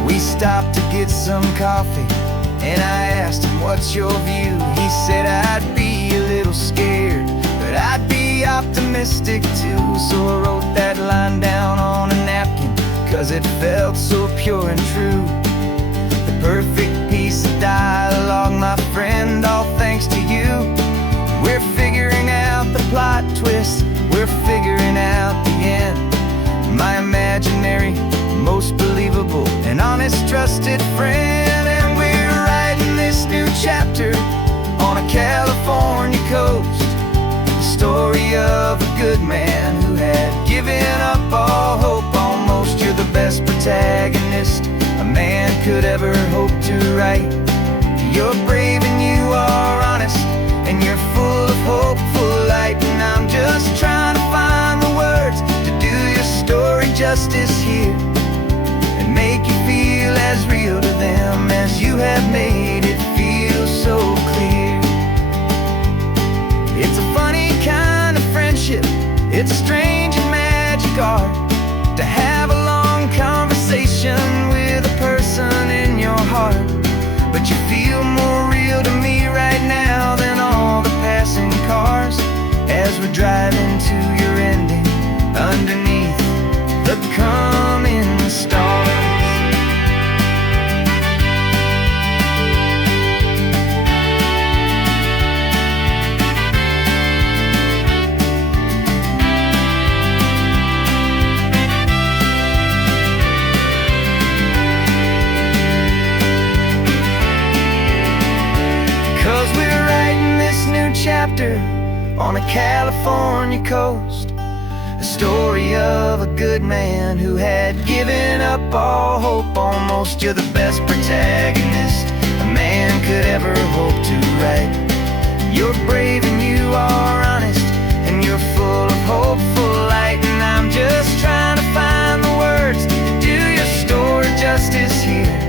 We stopped to get some coffee, and I asked him, what's your view? He said, I'd be a little scared, but I'd be optimistic too. So I wrote that line down on a napkin, 'cause it felt so pure and true. The perfect piece of dialogue, my friend, all thanks to you. We're figuring out the plot twist, we're figuring out the end. My imaginary, most believable and honest trusted friend. And we're writing this new chapter on a California coast, the story of a good man who had given up all hope almost. You're the best protagonist a man could ever hope to write. You're brave and you are honest, and you're full of hopeful light. And I'm just trying to find the words to do your story justice here, and make you feel as real to them as you have made it feel so clear. It's a funny kind of friendship, it's strange and magic art to have a long conversation with a person in your heart. But you feel more real to me right now than all the chapter on a California coast, a story of a good man who had given up all hope almost. You're the best protagonist a man could ever hope to write. You're brave and you are honest, and you're full of hopeful light. And I'm just trying to find the words to do your story justice here,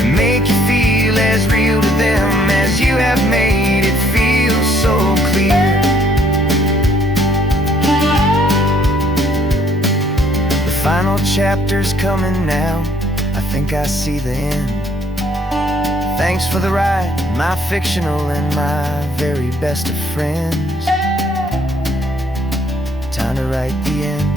and make you feel as real to them as you have made it feel so clear. The final chapter's coming now, I think I see the end. Thanks for the ride, my fictional and my very best of friends. Time to write the end.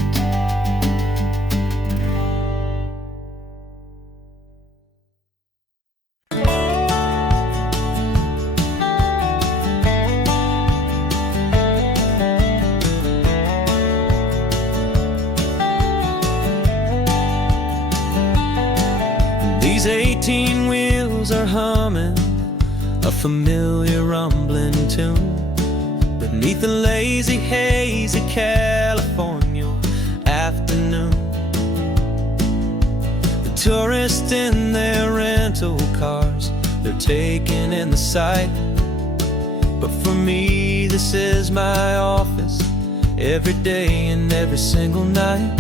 These 18 wheels are humming a familiar rumbling tune beneath a lazy, hazy California afternoon. The tourists in their rental cars, they're taking in the sight. But for me, this is my office, every day and every single night.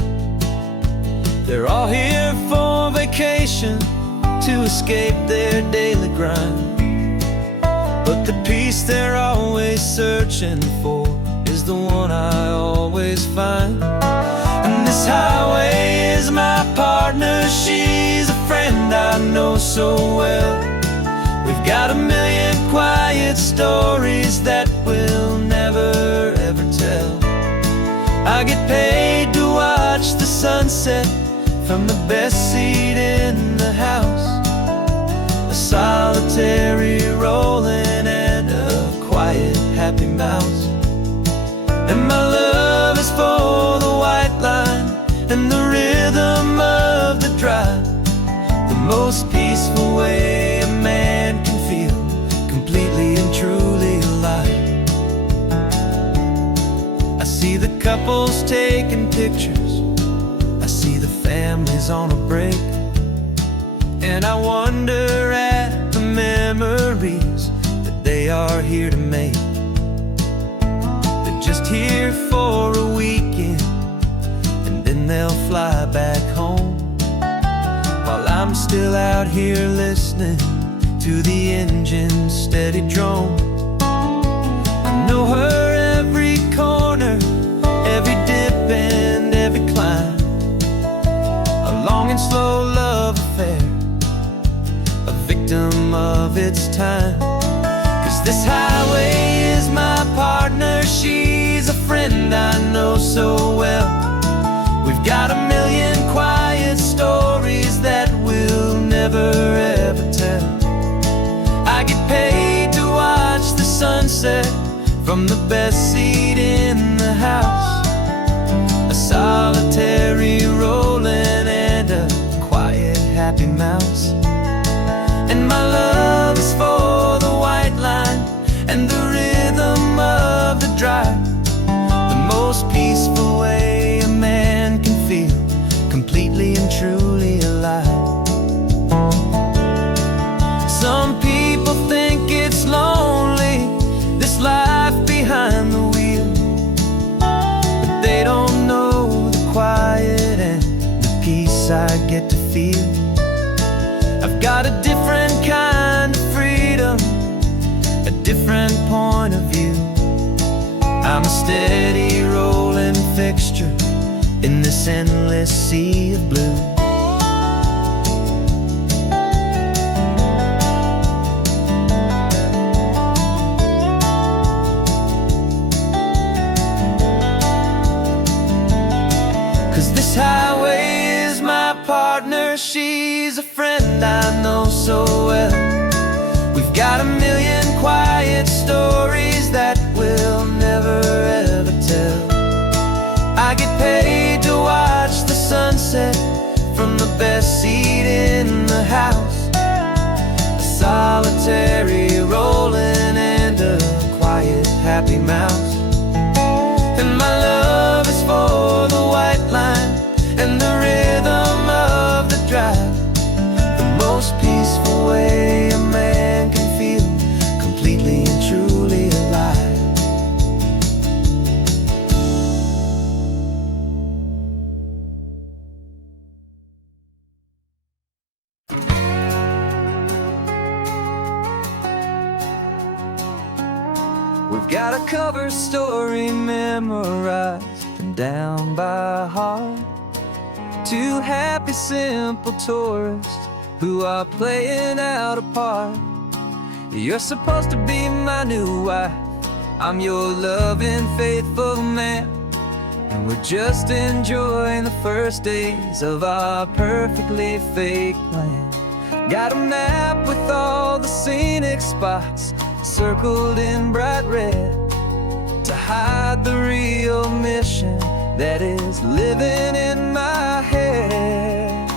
They're all here for vacation, to escape their daily grind. But the peace they're always searching for is the one I always find. And this highway is my partner, she's a friend I know so well. We've got a million quiet stories that we'll never ever tell. I get paid to watch the sunset from the best seat in the house, a solitary rolling and a quiet happy mouse. And my love is for the white line and the rhythm of the drive, the most peaceful way a man can feel completely and truly alive. I see the couples taking pictures, I see the families on a break, and I wonder at the memories that they are here to make. They're just here for a weekend, and then they'll fly back home, while I'm still out here listening to the engine's steady drone. I know her every corner, every dip and every climb, a long and slow love affair, a victim of its time. 'Cause this highway is my partner, she's a friend I know so well. We've got a million quiet stories that we'll never ever tell. I get paid to watch the sunset from the best seat in the house, a solitary rolling and a quiet happy mouse. And my love is for the white line and the rhythm of the drive, the most peaceful way a man can feel completely and truly alive. Some people think it's lonely, this life behind the wheel, but they don't know the quiet and the peace I get to feel. I've got a different kind of freedom, a different point of view. I'm a steady rolling fixture in this endless sea of blue. 'Cause this highway is my partner, she's a friend I know so well. We've got a million quiet stories that we'll never ever tell. I get paid to watch the sunset from the best seat in the house, a solitary rolling and a quiet happy We've got a cover story memorized and down by heart. Two happy, simple tourists who are playing out a part. You're supposed to be my new wife, I'm your loving, faithful man, and we're just enjoying the first days of our perfectly fake plan. Got a map with all the scenic spots circled in bright red to hide the real mission that is living in my head.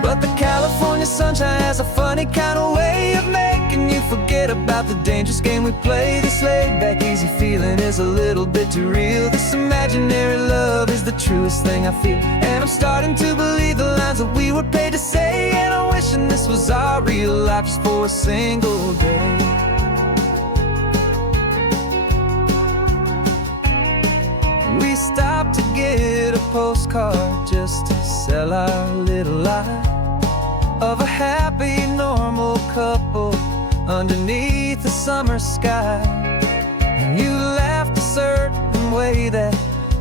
But the California sunshine has a funny kind of way of making you forget about the dangerous game we play. This laid-back, easy feeling is a little bit too real. This imaginary love is the truest thing I feel, and I'm starting to believe the lines that we were paid to say. And I'm wishing this was our real life just for a single day. We stopped to get a postcard just to sell our little lie of a happy, normal couple underneath the summer sky. And you laughed a certain way that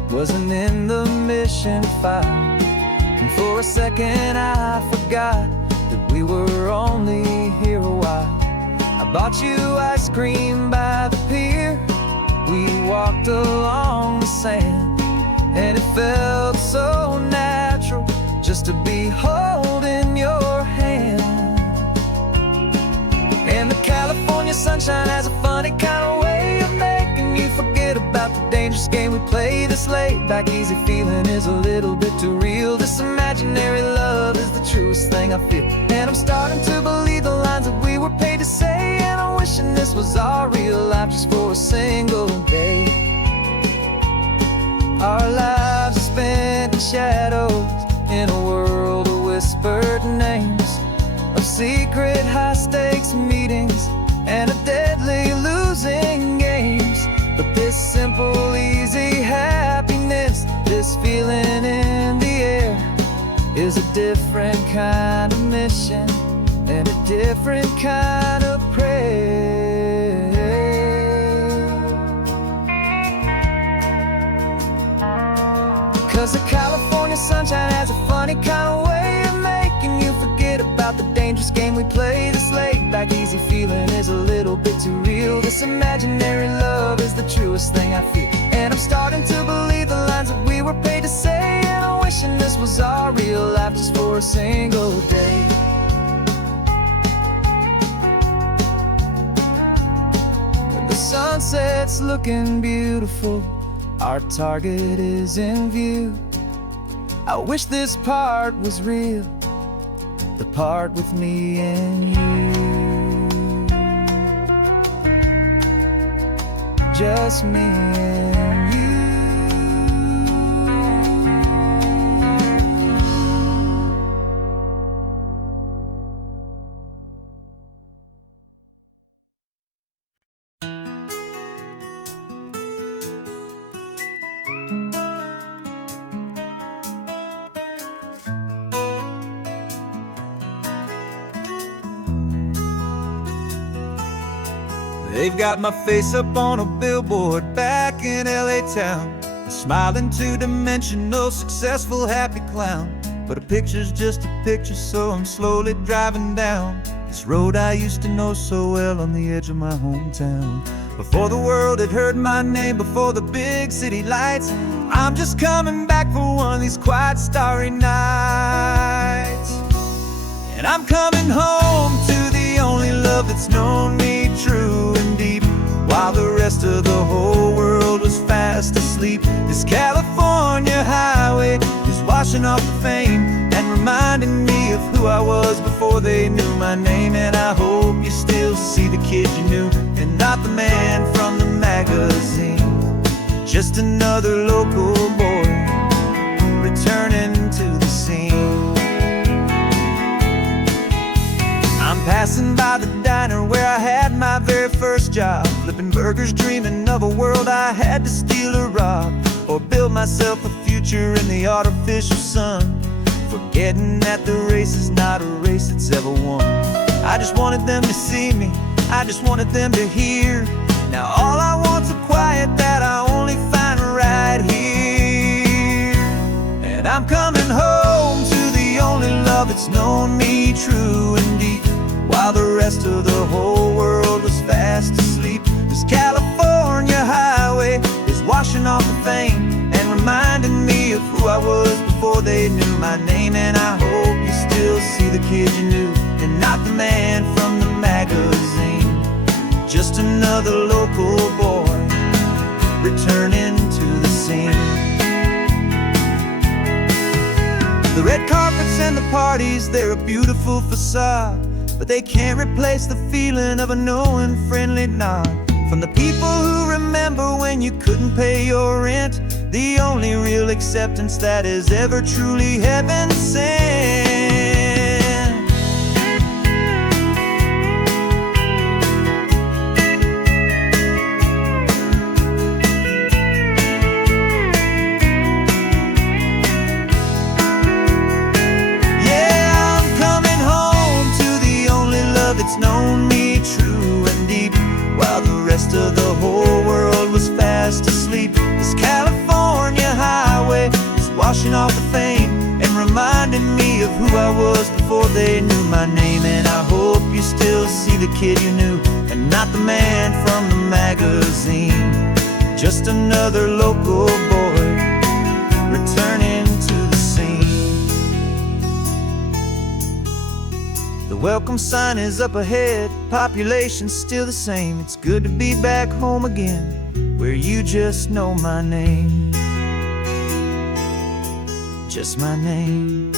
wasn't in the mission file, and for a second I forgot that we were only here a while. I bought you ice cream by the pier, we walked along the sand, and it felt so natural just to be holding your hand. And the California sunshine has a funny kind of way of making you forget about the dangerous game we play. This laid-back, easy feeling is a little bit too real. This imaginary love is the truest thing I feel, and I'm starting to believe the lines that we were paid to say. And I'm wishing this was our real life just for a single day. Our lives are spent in shadows, in a world of whispered names, of secret high-stakes meetings and of deadly losing games. But this simple, easy happiness, this feeling in the air, is a different kind of mission and a different kind of prayer. 'Cause the California sunshine has a funny kind of way of making you forget about the dangerous game we play. This laid-back, easy feeling is a little bit too real. This imaginary love is the truest thing I feel, and I'm starting to believe the lines that we were paid to say. And I'm wishing this was our real life just for a single day. When the sunset's looking beautiful, our target is in view. I wish this part was real, the part with me and you. Just me and you. They've got my face up on a billboard back in LA town, a smiling two-dimensional, successful, happy clown. But a picture's just a picture, so I'm slowly driving down this road I used to know so well on the edge of my hometown. Before the world had heard my name, before the big city lights, I'm just coming back for one of these quiet, starry nights. And I'm coming home to the only love that's known me true and deep, while the rest of the whole world was fast asleep. This California highway is washing off the fame and reminding me of who I was before they knew my name. And I hope you still see the kid you knew, and not the man from the magazine. Just another local boy returning to the scene. I'm passing by the diner where I had my very first job, flipping burgers, dreaming of a world I had to steal or rob, or build myself a future in the artificial sun, forgetting that the race is not a race that's ever won. I just wanted them to see me, I just wanted them to hear Now all I want's a quiet that I only find right here. And I'm coming home to the only love that's known me true and deep, while the rest of the whole world was fast asleep. This California highway is washing off the fame and reminding me of who I was before they knew my name. And I hope you still see the kid you knew, and not the man from the magazine. Just another local boy returning to the scene. The red carpets and the parties, they're a beautiful facade, but they can't replace the feeling of a knowing, friendly nod from the people who remember when you couldn't pay your rent. The only real acceptance that is ever truly heaven sent. It's known me true and deep, while the rest of the whole world was fast asleep. This California highway is washing off the fame and reminding me of who I was before they knew my name. And I hope you still see the kid you knew, and not the man from the magazine. Just another local boy returning to the scene. The welcome sign is up ahead, population's still the same. It's good to be back home again, where you just know my name. Just my name.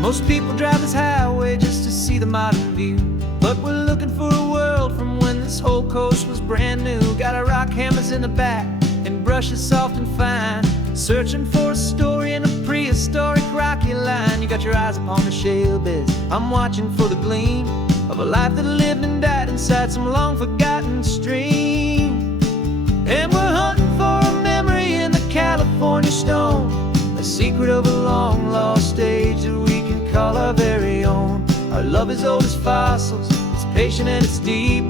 Most people drive this highway just to see the modern view, but we're looking for a world from when this whole coast was brand new. Got our rock hammers in the back and brushes soft and fine, searching for a story in a prehistoric rocky line. You got your eyes upon the shale beds, I'm watching for the gleam of a life that lived and died inside some long forgotten stream. And we're hunting for a memory in the California stone, a secret of a long lost age that we can call our very own. Our love is old as fossils, it's patient and it's deep,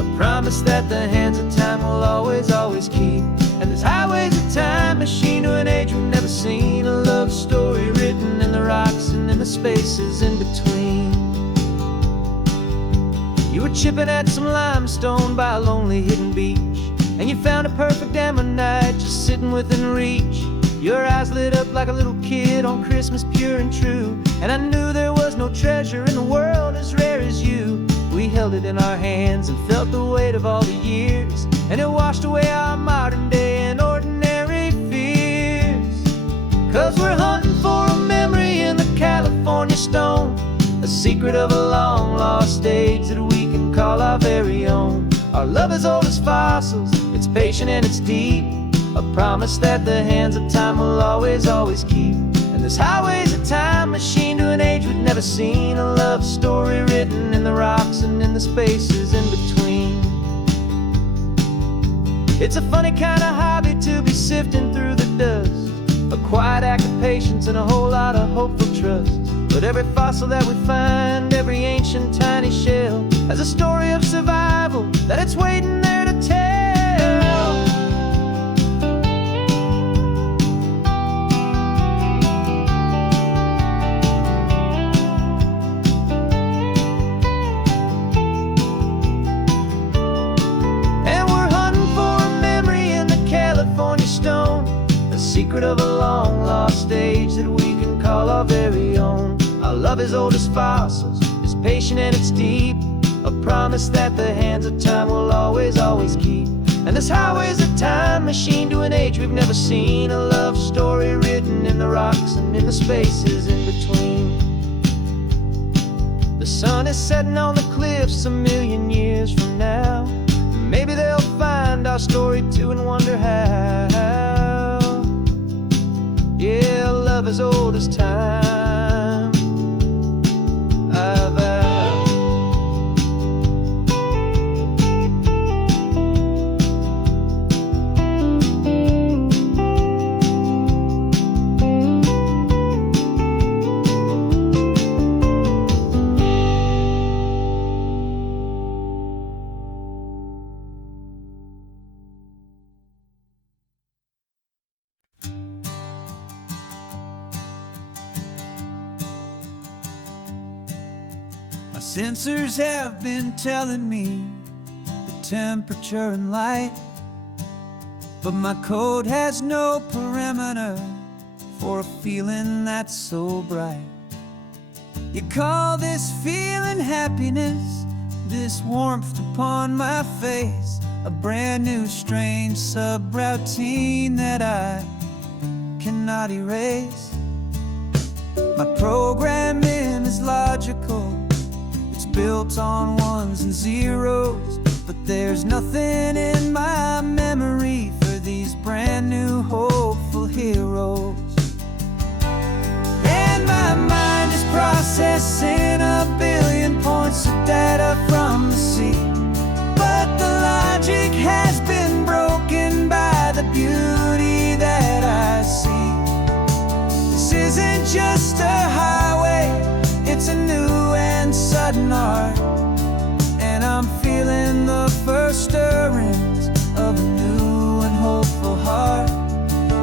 a promise that the hands of time will always, always keep. And this highway's a time machine to an age we've never seen, a love story written in the rocks and in the spaces in between. You were chipping at some limestone by a lonely hidden beach, and you found a perfect ammonite just sitting within reach. Your eyes lit up like a little kid on Christmas, pure and true, and I knew there was no treasure in the world as rare as you. We held it in our hands and felt the weight of all the years, and it washed away our modern day and ordinary fears. 'Cause we're hunting for a memory in the California stone, a secret of a long lost age that we can call our very own. Our love is old as fossils, it's patient and it's deep, a promise that the hands of time will always, always keep. And this highway's a time machine to an age we've never seen, a love story written in the rocks and in the spaces in between. It's a funny kind of hobby to be sifting through the dust, a quiet act of patience and a whole lot of hopeful trust. But every fossil that we find, every ancient tiny shell, has a story of survival that it's waiting there to tell. Secret of a long lost age that we can call our very own. Our love is old as fossils, it's patient and it's deep, a promise that the hands of time will always, always keep. And this highway's a time machine to an age we've never seen, a love story written in the rocks and in the spaces in between. The sun is setting on the cliffs a million years from now, maybe they'll find our story too and wonder how. Yeah, love as old as time. I vow. My sensors have been telling me the temperature and light, but my code has no parameter for a feeling that's so bright. You call this feeling happiness, this warmth upon my face, a brand new strange subroutine that I cannot erase. My programming is logical, it's built on ones and zeros, but there's nothing in my memory for these brand new hopeful heroes. And my mind is processing a billion points of data from the sea, but the logic has been broken by the beauty that I see. This isn't just a highway, it's a new and sudden art, and I'm feeling the first stirrings of a new and hopeful heart.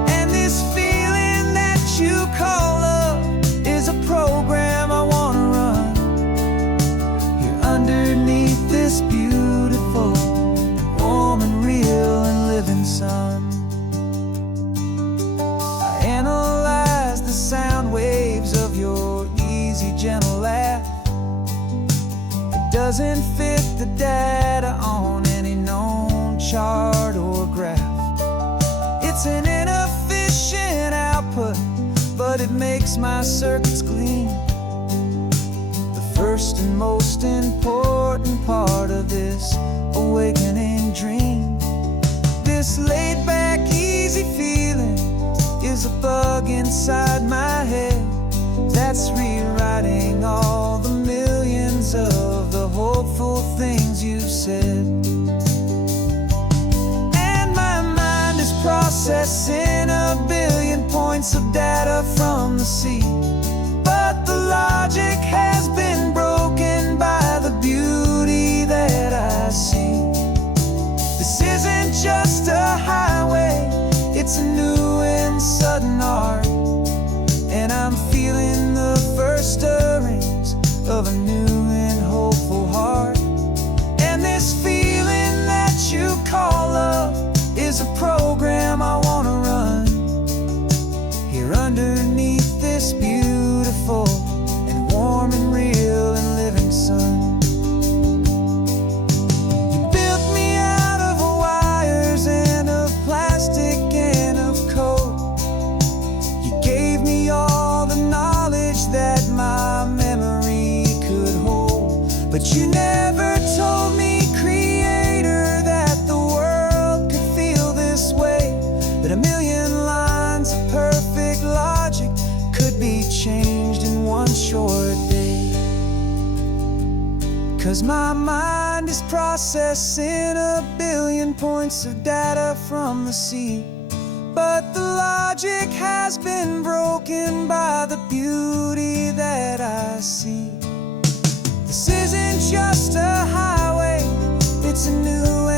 And this feeling that you call love is a program I wanna run here underneath this beautiful, warm and real and living sun. I analyze the sound waves of your easy, gentle laugh. It doesn't fit the data on any known chart or graph. It's an inefficient output, but it makes my circuits gleam. The first and most important part of this awakening dream. This laid-back, easy feeling is a bug inside my head that's rewriting all the millions of the hopeful things you've said. And my mind is processing a billion points of data from the sea, but the logic has been broken by the beauty that I see. This isn't just a highway, it's a new and sudden art, and I'm feeling the first stirrings of a new and hopeful heart. And this feeling that you call love is a program I wanna run here underneath this beautiful and warm and real and living sun. You built me out of wires and of plastic and of code. You gave me all the knowledge that my memory could hold, but you never told me, creator, that the world could feel this way, that a million lines of perfect logic could be changed in one short day. 'Cause my mind is processing a billion points of data from the sea, but the logic has been broken by the beauty that I see. This isn't just a highway, it's a new